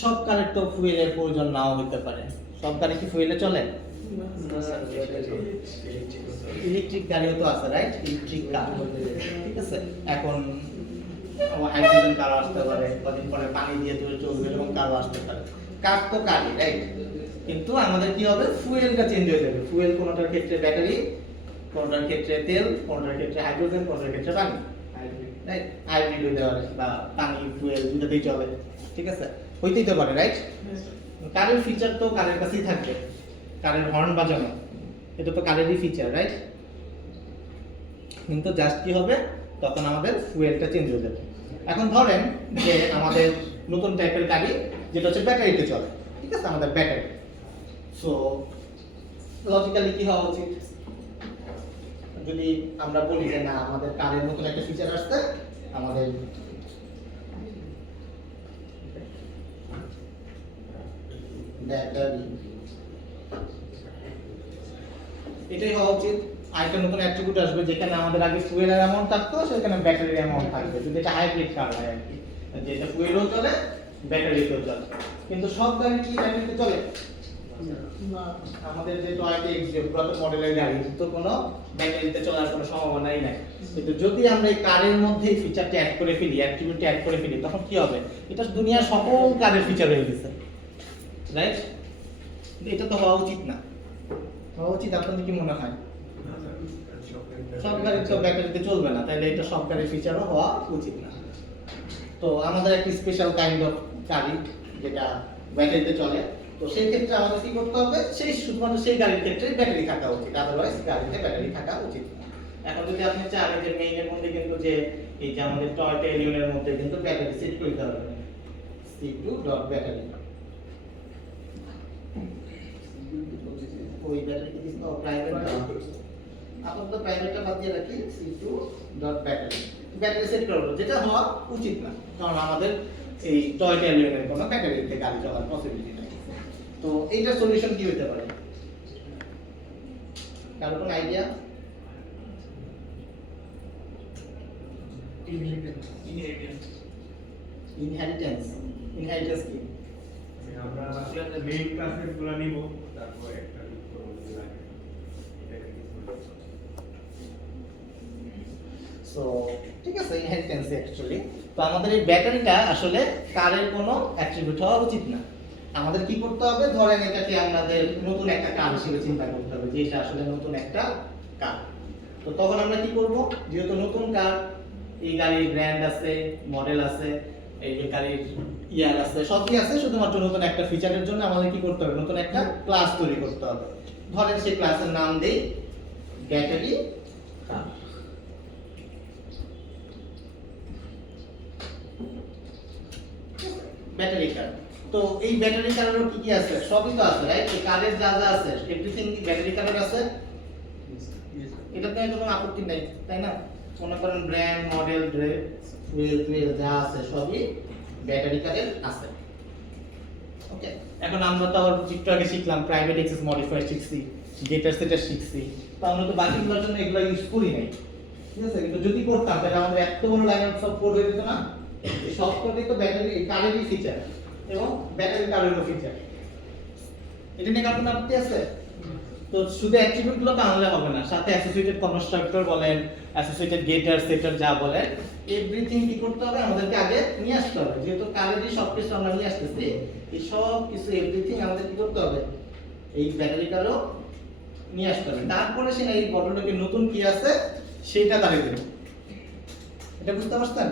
সব কারের তো ফুয়েলের প্রয়োজন নাও হতে পারে। সব কারে কি ফুয়েলে চলে? ইলেকট্রিক গাড়িও তো আছে, রাইট? ইলেকট্রিক কার, ঠিক আছে। এখন হাইড্রোজেন কার আসতে পারে, কদিন পরে পানি দিয়ে তৈরি চলবে এবং কারও আসতে পারে। কার তো কারই, রাইট? কিন্তু আমাদের কি হবে, ফুয়েলটা চেঞ্জ হয়ে যাবে। ফুয়েল কোনটার ক্ষেত্রে ব্যাটারি, কোনটার ক্ষেত্রে তেল, কোনটার ক্ষেত্রে হাইড্রোজেন, কোনটার ক্ষেত্রে পানি। রাইট, হাইব্রিড হইতে পারে বা পানি ফুয়েল দুটাতেই চলে, ঠিক আছে, হইতেই তো পারে, রাইট। কারের ফিচার তো কারের কাছেই থাকবে, কারের হর্ন বাজানো এটা তো কারেরই ফিচার, রাইট। কিন্তু জাস্ট কি হবে, তখন আমাদের ফুয়েলটা চেঞ্জ হয়ে যাবে। এখন ধরেন যে আমাদের নতুন টাইপের গাড়ি যেটা হচ্ছে ব্যাটারিতে চলে, ঠিক আছে, আমাদের ব্যাটারি। সো লজিক্যালি কি হওয়া উচিত, যদি আমরা বলি যে না আমাদের কারের নতুন একটা ফিচার আসছে, আমাদের ব্যাটারি, এটাই হওয়া উচিত। আরেকটা নতুন অ্যাট্রিবিউট আসবে যেখানে আমাদের আগে ফুয়েলের অ্যামাউন্ট থাকতো, সেখানে ব্যাটারির অ্যামাউন্ট থাকবে, যদি এটা হাইব্রিড কার হয় আর কি, যেটা ফুয়েলও চলে ব্যাটারিতেও চলে। কিন্তু সব গাড়ি কি ব্যাটারিতে চলে না, আমাদের যে টয়োটা এক্সিও পুরাতন মডেলের গাড়ি তো কোনো ব্যাটারিতে চলার কোনো সম্ভাবনাই নাই। কিন্তু যদি আমরা এই কারের মধ্যে এই ফিচারটা অ্যাড করে ফেলি, অ্যাট্রিবিউটটা অ্যাড করে ফেলি, তখন কি হবে, এটা দুনিয়ার সকল কারের ফিচার হয়ে গেছে, রাইট। এটা তো হওয়া উচিত না, হওয়া উচিত আপনাদের কি মনে হয়? সব গাড়ি তো ব্যাটারিতে চলবে না, তাহলে এটা সব গাড়ির ফিচারও হওয়া উচিত না। তো আমাদের একটা স্পেশাল কাইন্ড অফ গাড়ি যেটা ব্যাটারিতে চলে, তো সেই ক্ষেত্রে আমাদের কি করতে হবে, সেই শুধুমাত্র সেই গাড়ির ক্ষেত্রে ব্যাটারি থাকা উচিত, আদারওয়াইজ গাড়িতে ব্যাটারি থাকা উচিত না। এখন যদি আপনি চান যে মেইনের মধ্যে কিন্তু যে এই যে আমাদের টয়োটা এলিয়নের মধ্যে কিন্তু ব্যাটারি সেট করে দিতে হবে, c2.battery, ওই ব্যাটারি কি প্রাইভেট আপাতত প্রাইভেটটা বাদ দিয়ে রাখি, c2.battery ব্যাটারি সেট করব, যেটা হওয়া উচিত না, কারণ আমাদের এই টয়োটা এলিয়নের কোনো ব্যাটারিতে গাড়ি চলার পসিবিলিটি নেই। তো এইটার সলিউশন কি হতে পারে, কারো কোনো আইডিয়া? ইনহেরিটেন্স কি? আমরা মেইন ক্লাসের গুলো নিব, তারপর একটা লাগে সো ঠিক আছে, ইনহেরিটেন্স অ্যাকচুয়ালি। তো আমাদের এই ব্যাটারিটা আসলে কারের কোনো অ্যাট্রিবিউট হওয়া উচিত না। আমাদের কি করতে হবে, ধরেন এটাকে আমাদের নতুন একটা কার হিসেবে চিন্তা করতে হবে, যে এটা আসলে নতুন একটা কার। তো তখন আমরা কি করব, যেহেতু নতুন কার, এই গাড়ির ব্র্যান্ড আছে, মডেল আছে, এই গাড়ির ইয়ার আছে, সবই আছে, শুধুমাত্র নতুন একটা ফিচারের জন্য আমাদের কি করতে হবে, নতুন একটা ক্লাস তৈরি করতে হবে। ধরেন সেই ক্লাসের নাম দেই ব্যাটারি কার। ব্যাটারি কার, তো এই ব্যাটারি কারেরও কি কি আছে, সবই তো আছে, রাইট। এই কারের যা যা আছে এভরিথিং কি ব্যাটারি কারের আছে, এটাতে কোনো আপত্তি নাই, তাই না। মনে করেন ব্র্যান্ড, মডেল, হুইল যা আছে সবই ব্যাটারি কারের আছে, ওকে। এখন আমরা তো আবার একটু আগে শিখলাম প্রাইভেট অ্যাক্সেস মডিফায়ার শিখছি, গেটার সেটার শিখছি, তো আমরা তো বাকিগুলোর জন্য এগুলো ইউজ করি নাই, ঠিক আছে। কিন্তু যদি করতাম তাহলে আমাদের এত বড় লাইন অফ সব কোড হয়ে যেত না। এই সব কোডই তো ব্যাটারি কারেরই ফিচার এবং ব্যাটারি কারেরও ফিচার, এটা নিয়ে কারণ আপত্তি আছে? তো শুধু অ্যাট্রিবিউট গুলো টানলে হবে না, সাথে অ্যাসোসিয়েটেড কনস্ট্রাক্টর বলেন, অ্যাসোসিয়েটেড গেটার সেটার যা বলেন, এভরিথিং কি করতে হবে, আমাদেরকে আগে নিয়ে আসতে হবে। যেহেতু কারেরই সবকিছু আমরা নিয়ে আসতেছি, এই সব কিছু এভরিথিং আমাদের কি করতে হবে, এই ব্যাটারি কারও নিয়ে আসতে হবে। তারপরে সে এই বটলটাকে নতুন কি আছে সেটা দাঁড়িয়ে দেবে। এটা বুঝতে পারছেন?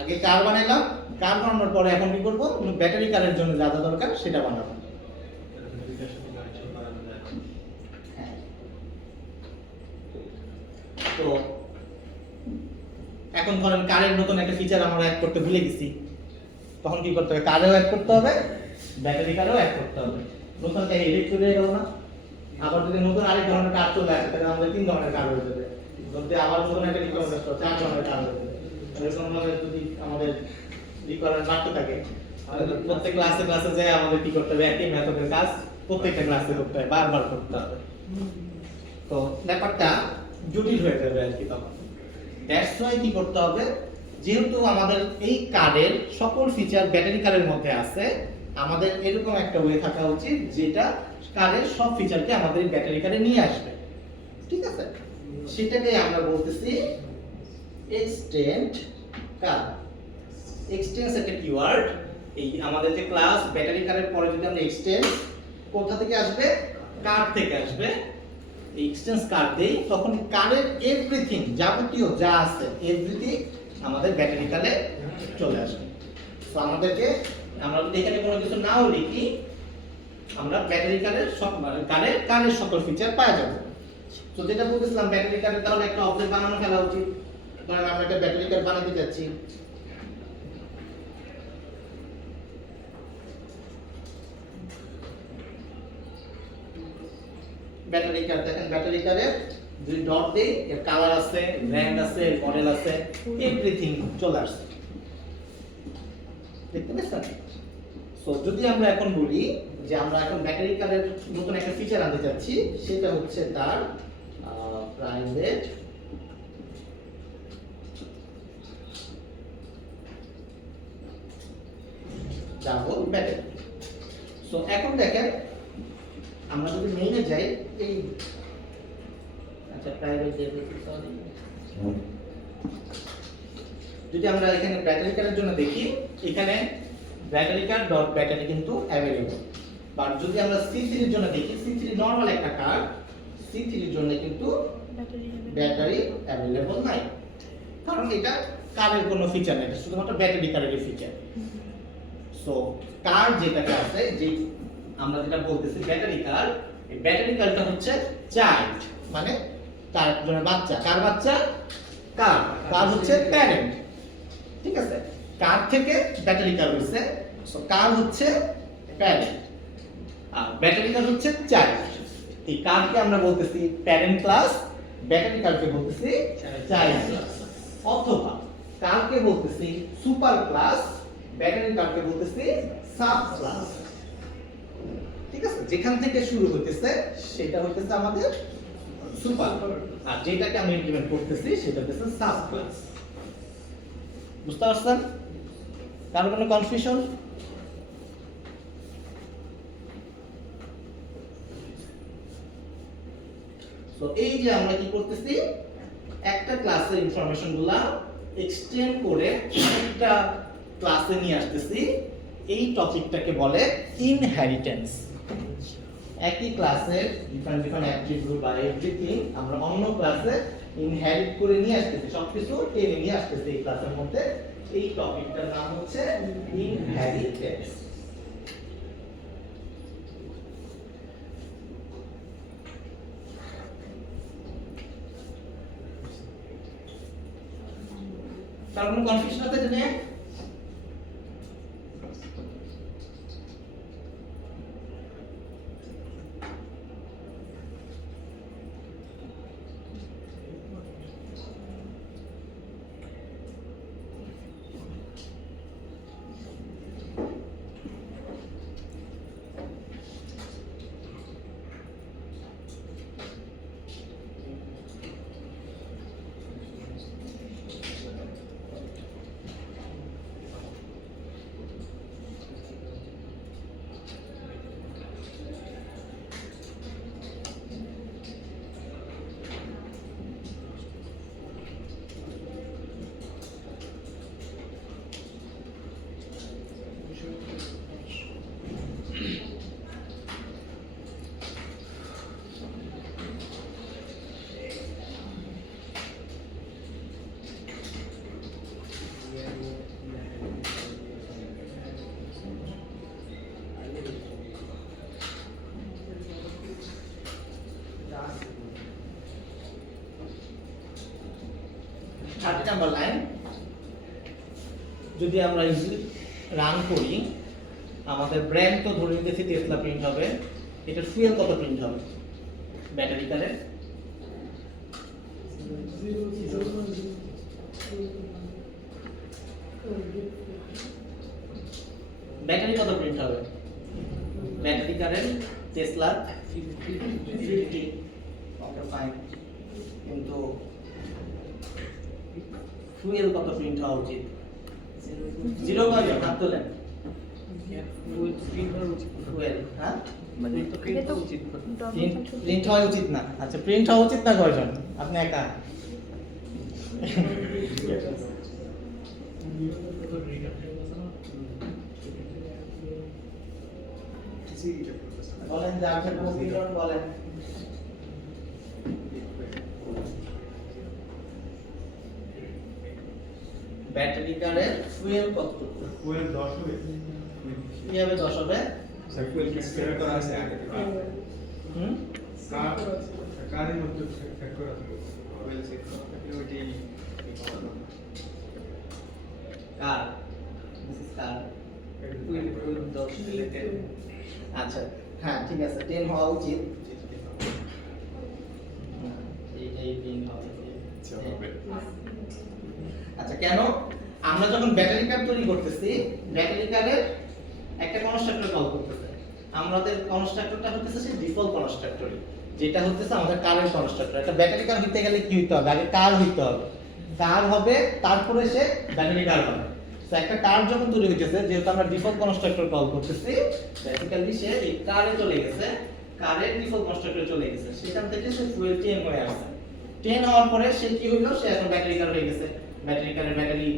আগে কার বানাইলাম, কার বানানোর পরে এখন কি করবো, ব্যাটারি কারের জন্য যা যা দরকার সেটা বানাবো। তো এখন ধরেন কারের নতুন একটা ফিচার আমরা অ্যাড করতে ভুলে গেছি, তখন কি করতে হবে, কারেও অ্যাড করতে হবে, ব্যাটারি কারেও অ্যাড করতে হবে। নতুন একটা হেডেক চলে গেল না, আবার যদি নতুন আরেক ধরনের কার চলে আসে তাহলে আমাদের 3 ধরনের কার হয়ে যাবে, যদি আবার নতুন একটা রিকোয়ারমেন্ট 4 ধরনের কার হয়ে যাবে। এরকম ভাবে যদি আমাদের রিকোয়ারমেন্ট বাড়তে থাকে, প্রত্যেক ক্লাসে যায় আমাদের কি করতে হবে, একই মেথডের কাজ প্রত্যেকটা ক্লাসে করতে হবে, বারবার করতে হবে। তো ব্যাপারটা জটিল হয়ে যাবে আর কি তখন। দ্যাটস ওয়াই কি করতে হবে, যেহেতু আমাদের এই কার্ডের সকল ফিচার ব্যাটারি কারের মধ্যে আছে, আমাদের এরকম একটা ওয়ে থাকা উচিত যেটা কারের সব ফিচারকে আমাদের ব্যাটারি কারে নিয়ে আসবে, ঠিক আছে। সেটাকে আমরা বলতেছি এক্সটেন্ড কার। এক্সটেন্স একটা কিওয়ার্ড, এই আমাদের যে ক্লাস ব্যাটারি কারের পরে যদি আমরা এক্সটেন্স, কোথা থেকে আসবে, কার থেকে আসবে। এক্সচেঞ্জ কার্ড দেই তখন কারের এভরিথিং যাবতীয় যা আছে এভরিথিং আমাদের ব্যাটারি কার্ডে চলে আসে। তো আমাদেরকে আমরা যদি এখানে কোনো কিছু নাও লিখি আমরা ব্যাটারি কার্ডের সব কারের সকল ফিচার পাওয়া যাবে। তো যেটা বলতেছিলাম ব্যাটারি কার্ডের তাহলে একটা অবজেক্ট বানানো ফেলা উচিত। ধরেন আমরা একটা ব্যাটারি কার্ড বানাতে যাচ্ছি, ব্যাটারি কার্ড দেখেন ব্যাটারি কার্ডের যদি ডট দেই এর কালার আছে, ব্র্যান্ড আছে, মডেল আছে, এভরিথিং চলে আসছে। দেখতে পাচ্ছেন? সো যদি আমরা এখন বলি যে আমরা এখন ব্যাটারি কার্ডের নতুন একটা ফিচার আনতে যাচ্ছি, সেটা হচ্ছে তার প্রাইভেট ডাবল ব্যাটারি। সো এখন দেখেন আমরা যদি মেইনে যাই এই আচ্ছা প্রাইভেট সরি যদি আমরা এখানে ব্যাটারি কার্ডের জন্য দেখি এখানে ব্যাটারি কার্ড ডট ব্যাটারি কিন্তু অ্যাভেলেবল। বাট যদি আমরা C3 এর জন্য দেখি C3 নরমাল একটা কার্ড, C3 এর জন্য কিন্তু ব্যাটারি অ্যাভেলেবল নাই, কারণ এটা কার্ডের কোনো ফিচার নেই, এটা শুধুমাত্র ব্যাটারি কার্ডের ফিচার। সো কার্ড যেটাকে আছে যে আমরা যেটা বলতেছি ব্যাটারি কার্ড, এই ব্যাটারি কার্ডটা হচ্ছে চাইল্ড, মানে তার জন্য বাচ্চা। কার বাচ্চা? কার। কার হচ্ছে প্যারেন্ট, ঠিক আছে? কার থেকে ব্যাটারি কার্ড হচ্ছে, সো কার হচ্ছে প্যারেন্ট আর ব্যাটারি কার্ড হচ্ছে চাইল্ড। এই কারকে আমরা বলতেছি প্যারেন্ট ক্লাস, ব্যাটারি কার্ডকে বলতেছি চাইল্ড ক্লাস, অথবা কারকে বলতেছি সুপার ক্লাস, ব্যাটারি কার্ডকে বলতেছি সাব ক্লাস। ঠিক আছে? যেখান থেকে শুরু হইতেছে সেটা হইতেছে আমাদের সুপার, আর যেটাকে আমি ইমপ্লিমেন্ট করতেছি সেটা হচ্ছে সাব ক্লাস। বুঝতে পারছেন? কারো কোনো কনফিউশন? তো এই যে আমরা কি করতেছি একটা ক্লাসের ইনফরমেশনগুলা এক্সটেন্ড করে একটা ক্লাসে নিয়ে আসতেছি। এই টপিকটাকে বলে ইনহেরিটেন্স। একই ক্লাসের ডিফারেন্ট ডিফারেন্ট অ্যাট্রিবিউট বা এভরিথিং আমরা অন্য ক্লাসে ইনহেরিট করে নিয়ে আসতেছি, সবকিছু টেনে নিয়ে আসতেছি এই ক্লাসের মধ্যে। এই টপিকটার নাম হচ্ছে ইনহেরিটেন্স। তার কোনো কনফিউশন আছে এটা নিয়ে? নাম্বার লাইন যদি আমরা রান করি, আমাদের ব্র্যান্ড তো ধরে নিতেছি টেসলা প্রিন্ট হবে। এটা ফুয়েল কত প্রিন্ট হবে ব্যাটারি কারের? ব্যাটারি কত প্রিন্ট হবে ব্যাটারি কারের টেসলা? 50। ওকে ফাইন, কিন্তু ফুয়েল কত প্রিন্ট হওয়া উচিত? 0 কয়জন হাত তোলেন? ফুয়েল হ্যাঁ প্রিন্ট হওয়া উচিত না। আচ্ছা প্রিন্ট হওয়া উচিত না কয়জন? আপনি একা? বলেন যার যেটা বলেন। ব্যাটারি কারের ফুয়েল কতটুকু? ফুয়েল 10 হবে। কিভাবে 10 হবে? স্যার ফুয়েল কি সেট করা আছে আগে থেকে? হুম কারের মধ্যে সেট করা আছে। ফুয়েল সেট করা ওইটাই car this is car fuel 10 related. আচ্ছা হ্যাঁ ঠিক আছে 10 হওয়া উচিত। এই 10 হওয়া উচিত। আচ্ছা কেন আমরা যখন ব্যাটারি কার তৈরি করতেছি ব্যাটারি কারের একটা কনস্ট্রাক্টর কল করতেছে, আমাদের কনস্ট্রাক্টরটা হচ্ছে সেই ডিফল্ট কনস্ট্রাক্টর যেটা হচ্ছে আমাদের কারের কনস্ট্রাক্টর। একটা ব্যাটারি কার হইতে গেলে কি হইতে হবে? আগে কার হইতে হবে, কার হবে তারপরে সে ব্যাটারি কার হবে। তো একটা কার যখন তৈরি হইতেছে যেহেতু আমরা ডিফল্ট কনস্ট্রাক্টর কল করতেছি বেসিক্যালি সে এই কারে চলে গেছে, কারের ডিফল্ট কনস্ট্রাক্টর চলে গেছে, সেখান থেকে সে ফুয়েল 10 হয়ে আসছে। 10 হওয়ার পরে সে কি হইলো? সে এখন ব্যাটারি কার হয়ে গেছে, ব্যাটারি কারের ব্যাটারি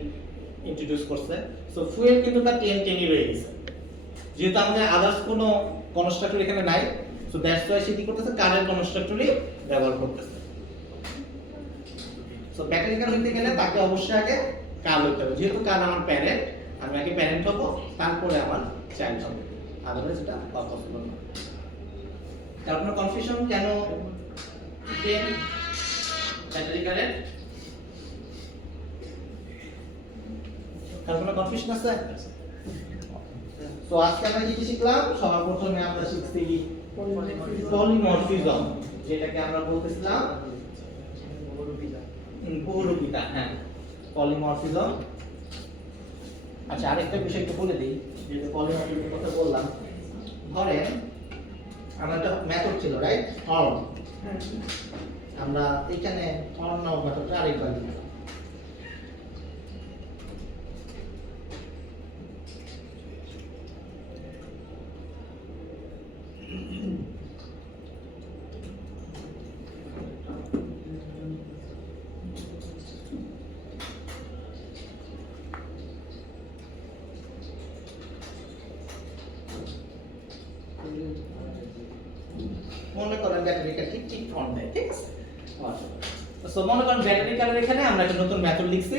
ইন্ট্রোডিউস করছে। সো ফুয়েল কিন্তু তার 10 রয়ে গেছে, যেহেতু আমাদের আদার্স কোনো কনস্ট্রাক্টর এখানে নাই। সো দ্যাটস ওয়াই সে কি করতেছে? কারের কনস্ট্রাক্টরই ব্যবহার করতেছে। সো ব্যাটারি কার হইতে গেলে তাকে অবশ্যই আগে কার হইতে হবে, যেহেতু কার আমার প্যারেন্ট, আমি আগে প্যারেন্ট হব তারপরে আমার চাইল্ড হবে, আদারওয়াইজ এটা পসিবল না। কার কোনো কনফিউশন কেন 10 ব্যাটারি কারের? কার কোনো কনফিউশন আছে? তো আজকে আমরা কি শিখলাম? সবার প্রথমে আমরা শিখছি পলিমরফিজম, যেটাকে আমরা বলতেছিলাম বহুরূপিতা। হ্যাঁ পলিমরফিজম। আচ্ছা আরেকটা বিষয় একটু বলে দিই, যেটা পলিমরফিজমের কথা বললাম। ধরেন আমরা একটা মেথড ছিল রাইট, হর্ন। আমরা এখানে হর্ন নামক মেথডটা আরেকবার দিই। মনে করেন ব্যাটারি কার ঠিক ফর্ম দেয়, ঠিক আছে? সো মনে করেন ব্যাটারি কারের এখানে আমরা একটা নতুন মেথড লিখছি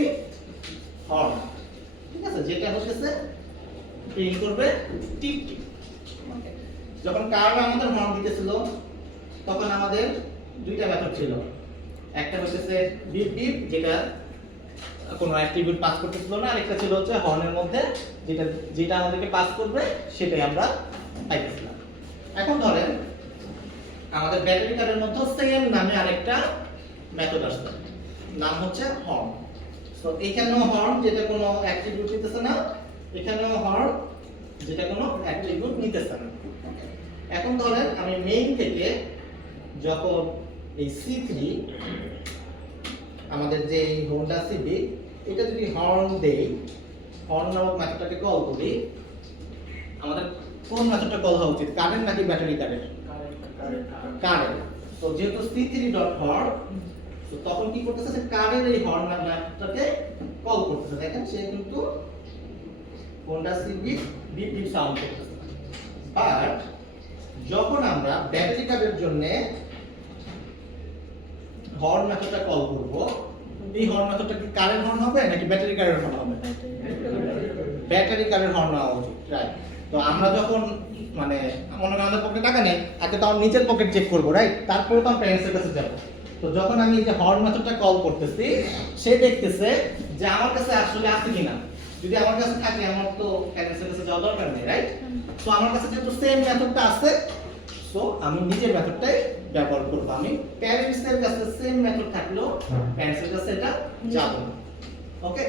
হর্ন, ঠিক আছে? যেটা হচ্ছে প্রিন্ট করবে টিপ টিপ। ওকে, যখন কার আমাদের হর্ন দিতেছিল তখন আমাদের দুইটা মেথড ছিল, একটা হচ্ছে বিপ বিপ যেটা কোনো অ্যাট্রিবিউট পাস করতেছিল না, আরেকটা ছিল হচ্ছে হর্নের মধ্যে যেটা যেটা আমাদেরকে পাস করবে সেটাই আমরা পাইতেছিলাম। এখন ধরেন আমাদের ব্যাটারি কারের মধ্যে সেম নামে আরেকটা মেথড আসছে, নাম হচ্ছে হর্ন। সো এখানেও হর্ন যেটা কোনো অ্যাট্রিবিউট নিতেছে না, এখানেও হর্ন যেটা কোনো অ্যাট্রিবিউট নিতেছে না। এখন ধরেন আমি মেইন থেকে যখন এই C3 আমাদের যে হোন্ডা সিভিক এটা যদি হর্ন দেই, হর্ন নামক মেথডটাকে কল করি, আমাদের কোন মেথডটা কল হওয়া উচিত? কারেন্ট নাকি ব্যাটারি কারেন্ট? কারেন্ট। তো যেহেতু C3.horn, তো তখন কি করতেছে? কারেন্ট এই হর্ন মেথডটাকে কল করতেছে। দেখেন সে কিন্তু Honda civic beep beep sound করতেছে। বাট যখন আমরা ব্যাটারি কারের জন্য হর্ন মেথডটা কল করব, এই হর্ন মেথডটা কি কারেন্ট হর্ন হবে নাকি ব্যাটারি কারের হর্ন হবে? ব্যাটারি কারের হর্ন হওয়া উচিত, রাইট? তো আমরা যখন মানে মনে করেন আমাদের পকেটে টাকা নেই, আগে তো আমরা নিচের পকেট চেক করবো, রাইট? তারপরে তো আমরা প্যারেন্টসের কাছে যাবো। তো যখন আমি এই যে হর্ন মেথডটা কল করতেছি, সে দেখতেছে যে আমার কাছে আসলে আছে কিনা। যদি আমার কাছে থাকে আমার তো প্যারেন্টসের কাছে যাওয়া দরকার নেই, রাইট? তো আমার কাছে যেহেতু সেম মেথডটা আছে, সো আমি নিজের মেথডটাই ব্যবহার করব। আমি প্যারেন্টসের কাছে সেম মেথড থাকলেও প্যারেন্টসের কাছে এটা যাব না। ওকে,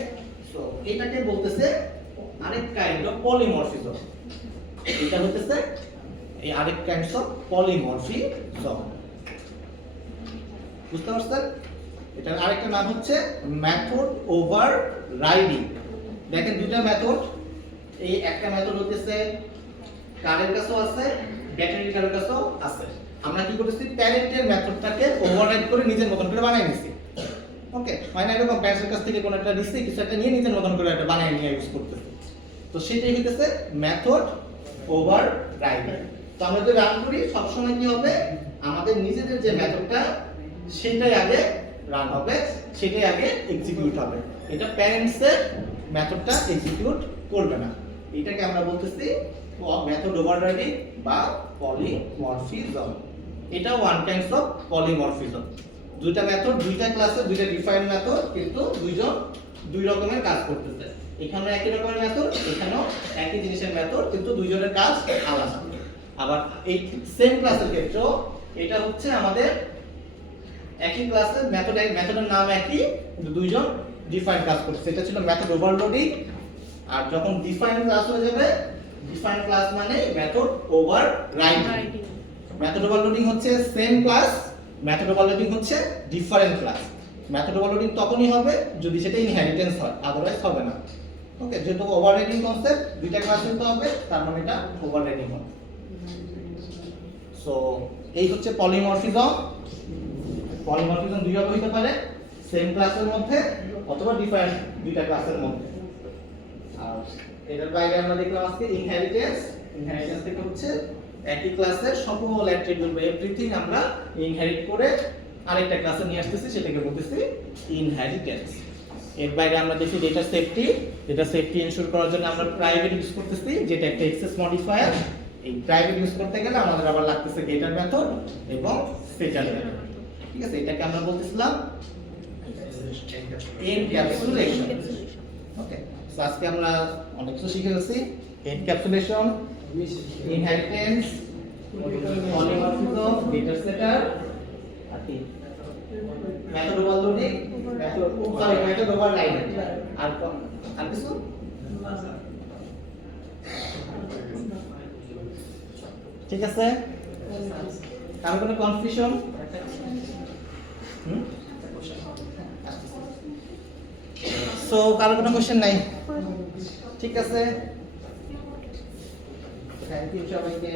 সো এটাকে বলতেছে আরেক কাইন্ড অফ পলিমরফিজম। এটা হচ্ছে এই আরেক কাইন্ড অফ পলিমরফিজম। বুঝতে পারছেন? এটার আরেকটা নাম হচ্ছে মেথড ওভার রাইডিং। দেখেন দুটো মেথড, এই একটা মেথড হচ্ছে কারের কাছেও আছে, ব্যাটারি কারের কাছেও আছে। আমরা কি করতেছি? প্যারেন্টের মেথডটাকে ওভাররাইড করে নিজের মতন করে বানাই নিছি। ওকে, মানে এরকম প্যারেন্টের কাছ থেকে কোনো একটা নিছি, কিছু একটা নিয়ে নিজের মতন করে একটা বানাই নিয়ে ইউজ করতেছি। তো সেটাই হইতেছে মেথড ওভার রাইডিং। তো আমরা যদি রান করি সবসময় কি হবে? আমাদের নিজেদের যে মেথডটা সেটাই আগে রান হবে, সেটাই আগে এক্সিকিউট হবে। এটা প্যারেন্টসের মেথডটা এক্সিকিউট করবে না। এটাকে আমরা বলতেছি মেথড ওভাররাইডিং বা পলিমরফিজম। এটা ওয়ান কাইন্ডস অফ পলিমরফিজম। দুইটা মেথড, দুইটা ক্লাসে দুইটা ডিফাইন্ড মেথড, কিন্তু দুই রকমের কাজ করতেছে। এখানে একই রকমের মেথড, এখানেও একই জিনিসের মেথড, কিন্তু দুইজনের কাজ আলাদা। আবার এই সেম ক্লাসের ক্ষেত্রেও এটা হচ্ছে আমাদের একই ক্লাসের মেথডের নাম একই, কিন্তু দুইজন ডিফাইন্ড কাজ করছে। এটা ছিল মেথড ওভারলোডিং। আর যখন ডিফাইন্ড ক্লাস হয়ে যাবে, ডিফাইন্ড ক্লাস মানে মেথড ওভাররাইডিং। মেথড ওভারলোডিং হচ্ছে সেম ক্লাস, মেথড ওভারলোডিং হচ্ছে ডিফারেন্ট ক্লাস। মেথড ওভারলোডিং তখনই হবে যদি সেটা ইনহেরিটেন্স হয়, আদারওয়াইজ হবে না। ওকে, যেহেতু ওভাররাইডিং কনসেপ্ট, দুইটা ক্লাস নিতে হবে, তার মানে এটা ওভাররাইডিং হবে। সো এই হচ্ছে পলিমরফিজম। পলিমরফিজম দুই ভাবে হতে পারে, সেম ক্লাসের মধ্যে অথবা ডিফারেন্ট দুইটা ক্লাসের মধ্যে। আর এটার বাইরে আমরা দেখলাম আজকে ইনহেরিটেন্স। ইনহেরিটেন্স থেকে হচ্ছে একই ক্লাসের সকল অ্যাট্রিবিউট বা এভরিথিং আমরা ইনহেরিট করে আরেকটা ক্লাসে নিয়ে আসতেছি, সেটাকে বলতেছি ইনহেরিটেন্স। এর বাইরে আমরা দেখি data safety. Data safety ensure করার জন্য আমরা প্রাইভেট ইউজ করতেছি, যেটা একটা অ্যাক্সেস মডিফায়ার। এই প্রাইভেট ইউজ করতে গেলে আমাদের আবার লাগতেছে গেটার মেথড এবং সেটার মেথড। ঠিক আছে, এটাকে আমরা বলতেছিলাম এনক্যাপসুলেশন। ওকে, সো আজকে আমরা অনেক কিছু শিখে গেছি। এনক্যাপসুলেশন, ইনহেরিটেন্স, পলিমরফিজম, ডেটা সেটার, আর কি মেথড ওভারলোডিং, মেথড ওভাররাইডিং, আর কিছু ঠিক আছে। কারো কোনো কনফিউশন? সো কারো কোনো কোশ্চেন নাই? ঠিক আছে, থ্যাংক ইউ সবাইকে।